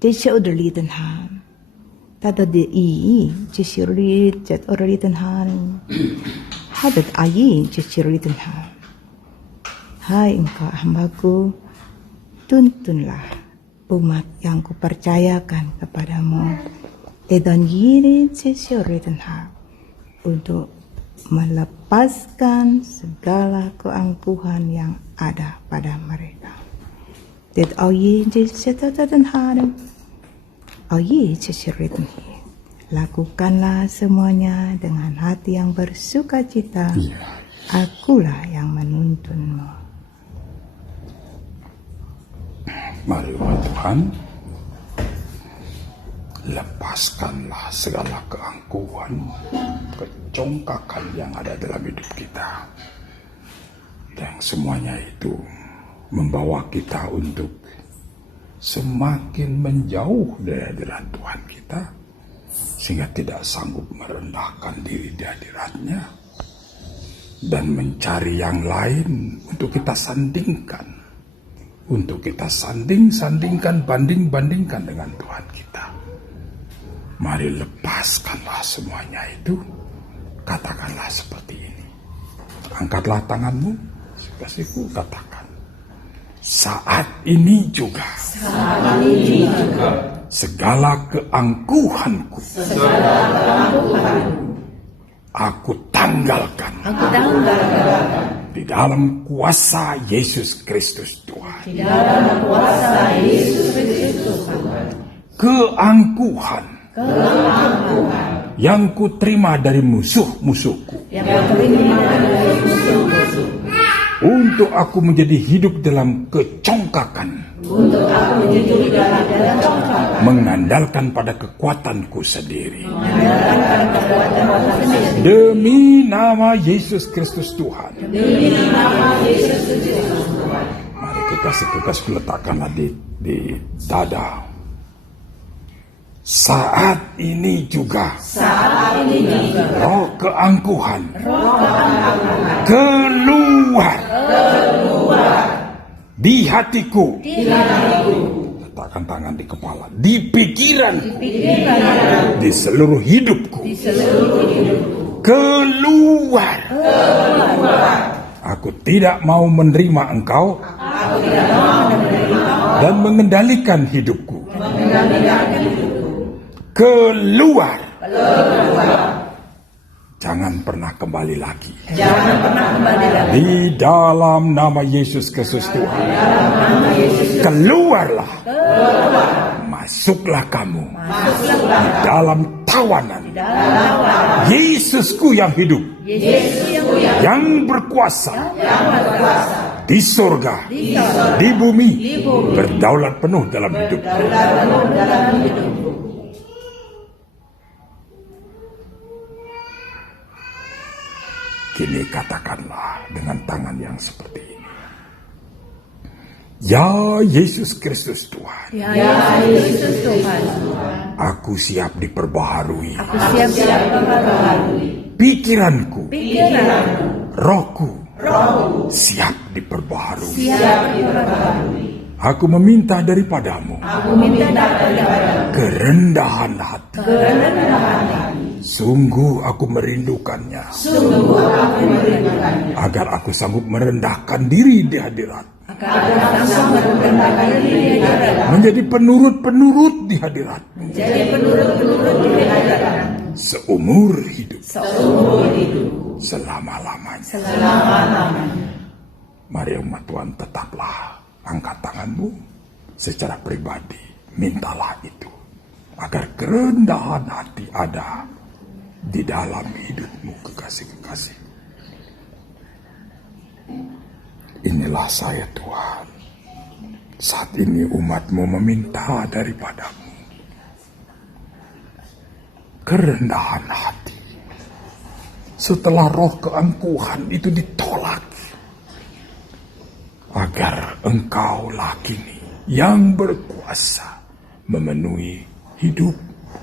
desi orliten han. Tada de I, desi orliten han. Hadat ayi, desi orliten han. Hai engkau hambaku, tuntunlah umat yang kupercayakan kepadamu. Edan yiri desi orliten han. Untuk melepaskan segala keangkuhan yang ada pada mereka. Dit al je zitten den haren. Al je zitten hier. Lakukanlah semuanya dengan hati yang bersuka cita. Ya. Akulah yang menuntunmu. Mari wahai Tuhan, lepaskanlah segala keangkuhan, kecongkakan yang ada dalam hidup kita. Dan semuanya itu membawa kita untuk semakin menjauh dari hadirat Tuhan kita, sehingga tidak sanggup merendahkan diri di hadiratnya dan mencari yang lain untuk kita sandingkan, untuk kita sandingkan, bandingkan dengan Tuhan kita. Mari lepaskanlah semuanya itu. Katakanlah seperti ini. Angkatlah tanganmu, kasihku, katakan. Saat ini juga segala keangkuhanku aku tanggalkan di dalam kuasa Yesus Kristus Tuhan. Keangkuhan yang kuterima dari musuh-musuhku, untuk aku menjadi hidup dalam kecongkakan, mengandalkan pada kekuatanku sendiri. Demi nama Yesus Kristus Tuhan. Mari kekasih-kekasih letakkanlah di dada. Saat ini juga roh keangkuhan keluar di hatiku. Letakkan tangan di kepala, di pikiranku, di seluruh hidupku. Keluar. Aku tidak mau menerima engkau dan mengendalikan hidupku. Keluar. Jangan pernah kembali lagi. Di dalam nama Yesus Kristus Tuhan. Keluarlah. Masuklah kamu di dalam tawanan. Yesusku yang hidup, yang berkuasa di surga, di bumi, berdaulat penuh dalam hidupku. Kini katakanlah dengan tangan yang seperti ini. Ya Yesus Kristus Tuhan. Ya Yesus Tuhan. Aku siap diperbaharui. Aku siap diperbaharui. Pikiranku, rohku, siap diperbaharui. Aku meminta daripadamu. Kerendahan hati. Sungguh aku merindukannya. Agar aku sanggup merendahkan diri di hadirat. Menjadi penurut-penurut di hadirat. Seumur hidup. Selama-lamanya. Mari umat Tuhan, tetaplah angkat tanganmu secara pribadi. Mintalah itu. Agar kerendahan hati ada di dalam hidupmu, kekasih-kekasih. Inilah saya Tuhan. Saat ini umatmu meminta daripadamu kerendahan hati. Setelah roh keangkuhan itu ditolak, agar engkaulah kini yang berkuasa memenuhi hidup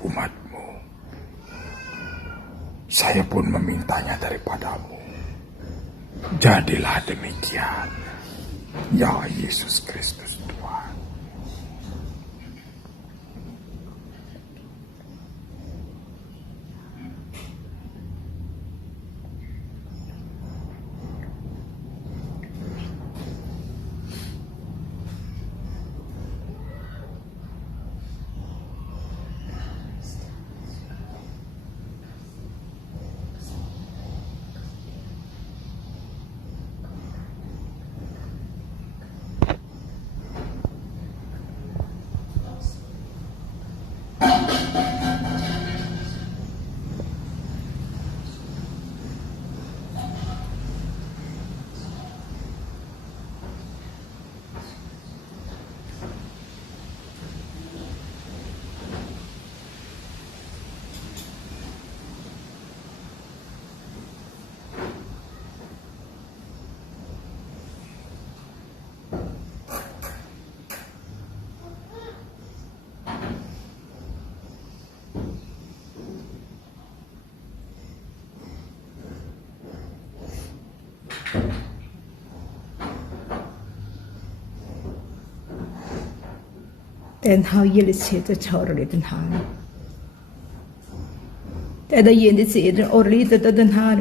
umatmu. Saya pun memintanya daripadamu. Jadilah demikian. Ya Yesus Kristus Tuhan. Den har gillet sitt og tjører i den her. Det er gillet sitt og lidet av den her.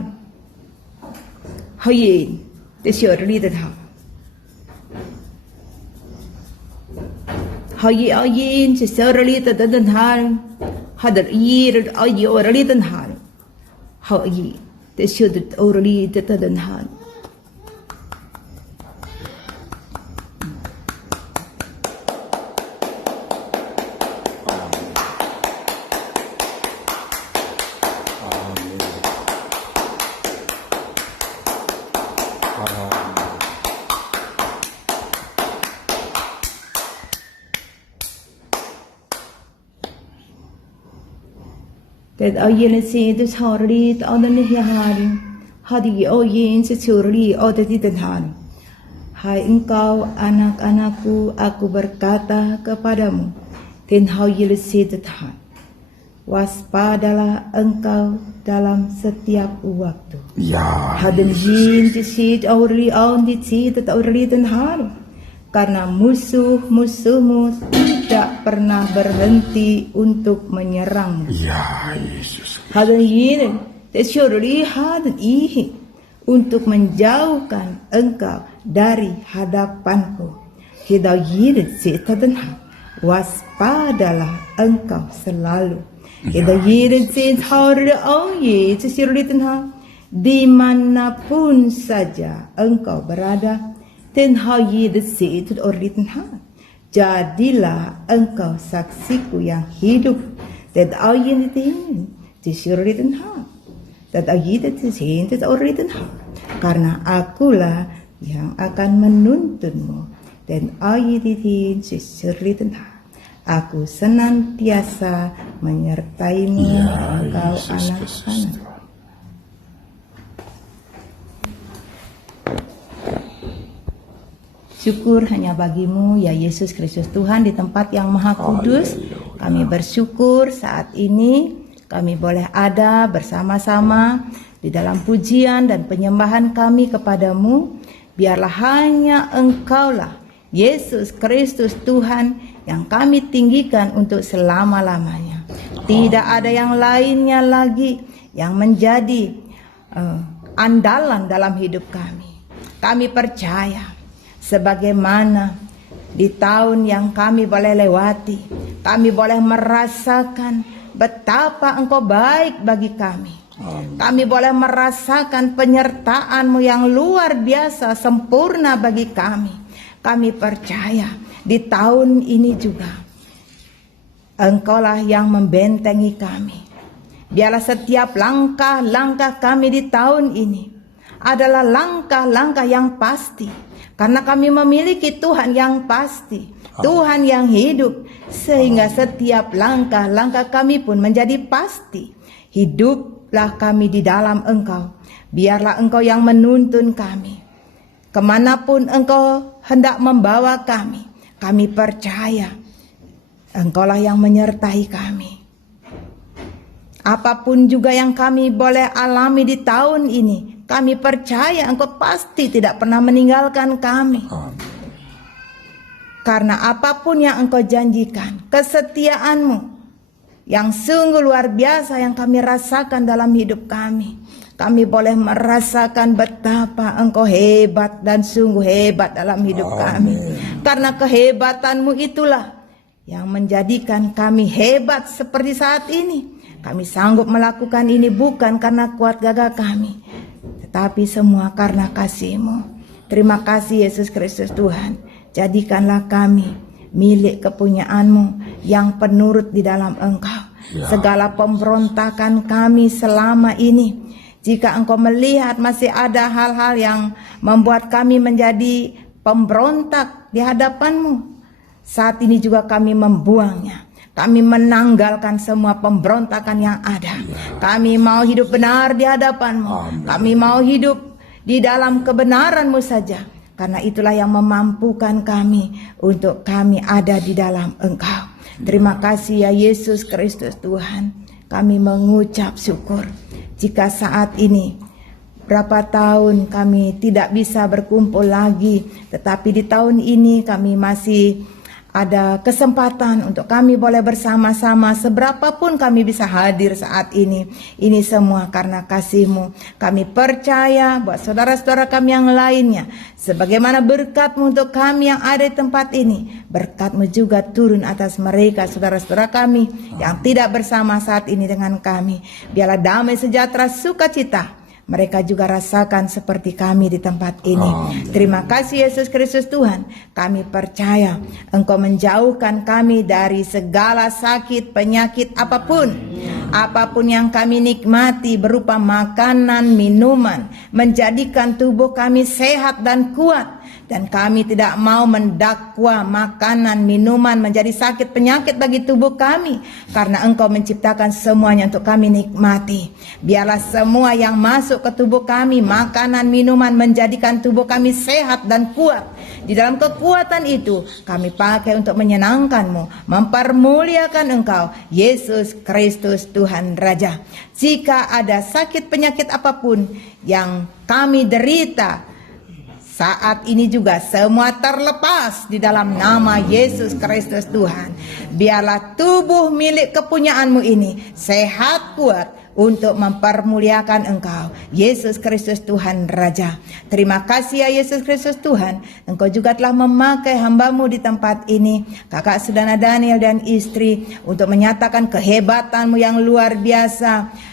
Har gillet, det kjører i den her. Har gillet, det kjører lidet av den her. Har det gillet av gjører i den her. Har gillet, det kjører lidet av den her. That ayin si tu sorry tu ada ni yang hari. Hadi ayin si sorry ada di tanhan. Hai engkau anak-anakku, aku berkata kepadamu, tenhau yelesi tethan. Waspadalah engkau dalam setiap waktu. Ya, Haden yin ti sit auri on di sit auri tanhan. Karena musuh-musuhmu tidak pernah berhenti untuk menyerangmu. ya Yesus. Hadan yin, tesyuri hadan ihi untuk menjauhkan engkau dari hadapanku. Hidau yin sitadenha, waspadalah engkau selalu. Hidau yin sitauri oye tesyuri tenha, dimanapun saja engkau berada. Jadilah engkau saksiku yang hidup. Karena akulah yang akan menuntunmu. Aku senantiasa menyertaimu, engkau anak-anak. Syukur hanya bagimu ya Yesus Kristus Tuhan di tempat yang maha kudus. Kami bersyukur saat ini kami boleh ada bersama-sama di dalam pujian dan penyembahan kami kepadamu. Biarlah hanya engkaulah Yesus Kristus Tuhan yang kami tinggikan untuk selama-lamanya. Tidak ada yang lainnya lagi yang menjadi andalan dalam hidup kami. Kami percaya sebagaimana di tahun yang kami boleh lewati, kami boleh merasakan betapa engkau baik bagi kami. Kami boleh merasakan penyertaan-Mu yang luar biasa, sempurna bagi kami. Kami percaya di tahun ini juga Engkaulah yang membentengi kami. Biarlah setiap langkah-langkah kami di tahun ini adalah langkah-langkah yang pasti. Karena kami memiliki Tuhan yang pasti, Tuhan yang hidup, sehingga setiap langkah-langkah kami pun menjadi pasti. Hiduplah kami di dalam Engkau, biarlah Engkau yang menuntun kami. Kemanapun Engkau hendak membawa kami, kami percaya Engkaulah yang menyertai kami. Apapun juga yang kami boleh alami di tahun ini, kami percaya Engkau pasti tidak pernah meninggalkan kami. Karena apapun yang Engkau janjikan, kesetiaan-Mu yang sungguh luar biasa yang kami rasakan dalam hidup kami. Kami boleh merasakan betapa Engkau hebat dan sungguh hebat dalam hidup kami. Karena kehebatan-Mu itulah yang menjadikan kami hebat seperti saat ini. Kami sanggup melakukan ini bukan karena kuat gagah kami, tetapi semua karena kasih-Mu. Terima kasih Yesus Kristus Tuhan. Jadikanlah kami milik kepunyaan-Mu yang penurut di dalam Engkau. Segala pemberontakan kami selama ini, jika Engkau melihat masih ada hal-hal yang membuat kami menjadi pemberontak di hadapan-Mu, saat ini juga kami membuangnya. Kami menanggalkan semua pemberontakan yang ada. Kami mau hidup benar di hadapan-Mu. Kami mau hidup di dalam kebenaran-Mu saja. Karena itulah yang memampukan kami untuk kami ada di dalam Engkau. Terima kasih ya Yesus Kristus Tuhan. Kami mengucap syukur. Jika saat ini berapa tahun kami tidak bisa berkumpul lagi, tetapi di tahun ini kami masih ada kesempatan untuk kami boleh bersama-sama, seberapapun kami bisa hadir saat ini. Ini semua karena kasih-Mu. Kami percaya buat saudara-saudara kami yang lainnya, sebagaimana berkat-Mu untuk kami yang ada di tempat ini, berkat-Mu juga turun atas mereka, saudara-saudara kami yang tidak bersama saat ini dengan kami. Biarlah damai sejahtera sukacita mereka juga rasakan seperti kami di tempat ini. Terima kasih Yesus Kristus Tuhan. Kami percaya Engkau menjauhkan kami dari segala sakit, penyakit apapun. Apapun yang kami nikmati berupa makanan, minuman, menjadikan tubuh kami sehat dan kuat. Dan kami tidak mau mendakwa makanan, minuman menjadi sakit penyakit bagi tubuh kami, karena Engkau menciptakan semuanya untuk kami nikmati. Biarlah semua yang masuk ke tubuh kami, makanan, minuman, menjadikan tubuh kami sehat dan kuat. Di dalam kekuatan itu kami pakai untuk menyenangkan-Mu, mempermuliakan Engkau, Yesus Kristus Tuhan Raja. Jika ada sakit penyakit apapun yang kami derita saat ini juga, semua terlepas di dalam nama Yesus Kristus Tuhan. Biarlah tubuh milik kepunyaan-Mu ini sehat kuat untuk mempermuliakan Engkau, Yesus Kristus Tuhan Raja. Terima kasih ya Yesus Kristus Tuhan, Engkau juga telah memakai hamba-Mu di tempat ini, kakak saudara Daniel dan istri, untuk menyatakan kehebatan-Mu yang luar biasa.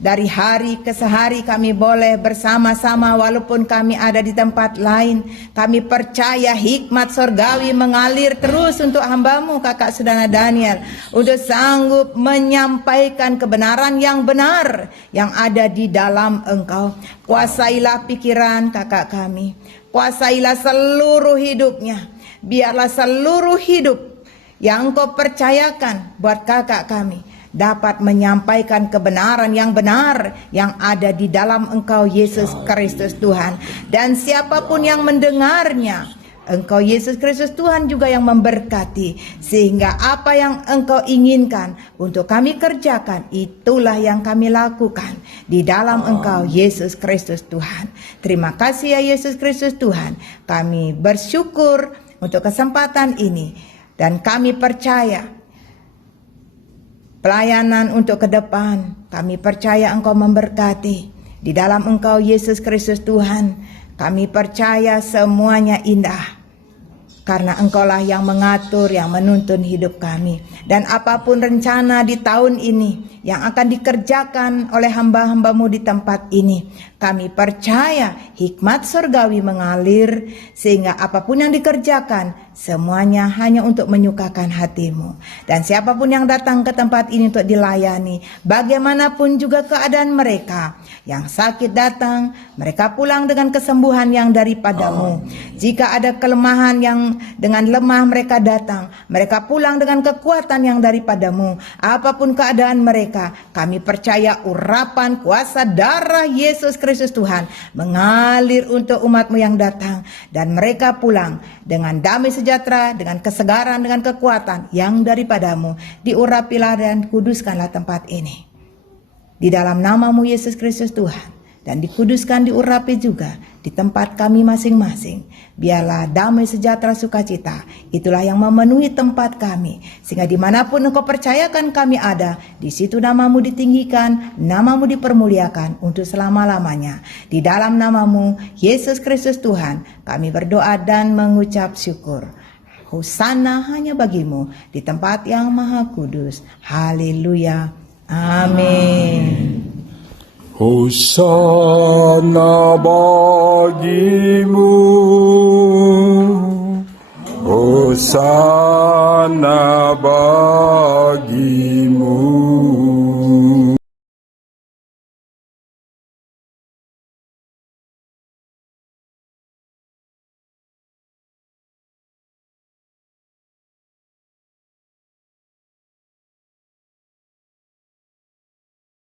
Dari hari ke hari kami boleh bersama-sama walaupun kami ada di tempat lain. Kami percaya hikmat sorgawi mengalir terus untuk hamba-Mu kakak saudara Daniel, untuk sanggup menyampaikan kebenaran yang benar yang ada di dalam Engkau. Kuasailah pikiran kakak kami, kuasailah seluruh hidupnya. Biarlah seluruh hidup yang Engkau percayakan buat kakak kami dapat menyampaikan kebenaran yang benar yang ada di dalam Engkau Yesus Kristus Tuhan. Dan siapapun yang mendengarnya, Engkau Yesus Kristus Tuhan juga yang memberkati, sehingga apa yang Engkau inginkan untuk kami kerjakan, itulah yang kami lakukan di dalam Engkau Yesus Kristus Tuhan. Terima kasih ya Yesus Kristus Tuhan. Kami bersyukur untuk kesempatan ini, dan kami percaya pelayanan untuk ke depan, kami percaya Engkau memberkati. Di dalam Engkau Yesus Kristus Tuhan, kami percaya semuanya indah, karena Engkaulah yang mengatur, yang menuntun hidup kami. Dan apapun rencana di tahun ini yang akan dikerjakan oleh hamba-hamba-Mu di tempat ini, kami percaya hikmat surgawi mengalir, sehingga apapun yang dikerjakan semuanya hanya untuk menyukakan hati-Mu. Dan siapapun yang datang ke tempat ini untuk dilayani, bagaimanapun juga keadaan mereka, yang sakit datang, mereka pulang dengan kesembuhan yang daripada-Mu. Jika ada kelemahan yang dengan lemah mereka datang, mereka pulang dengan kekuatan yang daripada-Mu. Apapun keadaan mereka, kami percaya urapan kuasa darah Yesus Kristus Tuhan mengalir untuk umat-Mu yang datang, dan mereka pulang dengan damai sejahtera, dengan kesegaran, dengan kekuatan yang daripada-Mu. Diurapilah dan kuduskanlah tempat ini di dalam nama-Mu Yesus Kristus Tuhan, dan dikuduskan, diurapi juga di tempat kami masing-masing. Biarlah damai sejahtera sukacita itulah yang memenuhi tempat kami, sehingga dimanapun Engkau percayakan kami ada, di situ nama-Mu ditinggikan, nama-Mu dipermuliakan untuk selama-lamanya. Di dalam nama-Mu Yesus Kristus Tuhan kami berdoa dan mengucap syukur. Hosana hanya bagi-Mu di tempat yang maha kudus. Haleluya. Amin. Hosana bagimu, Hosana bagimu.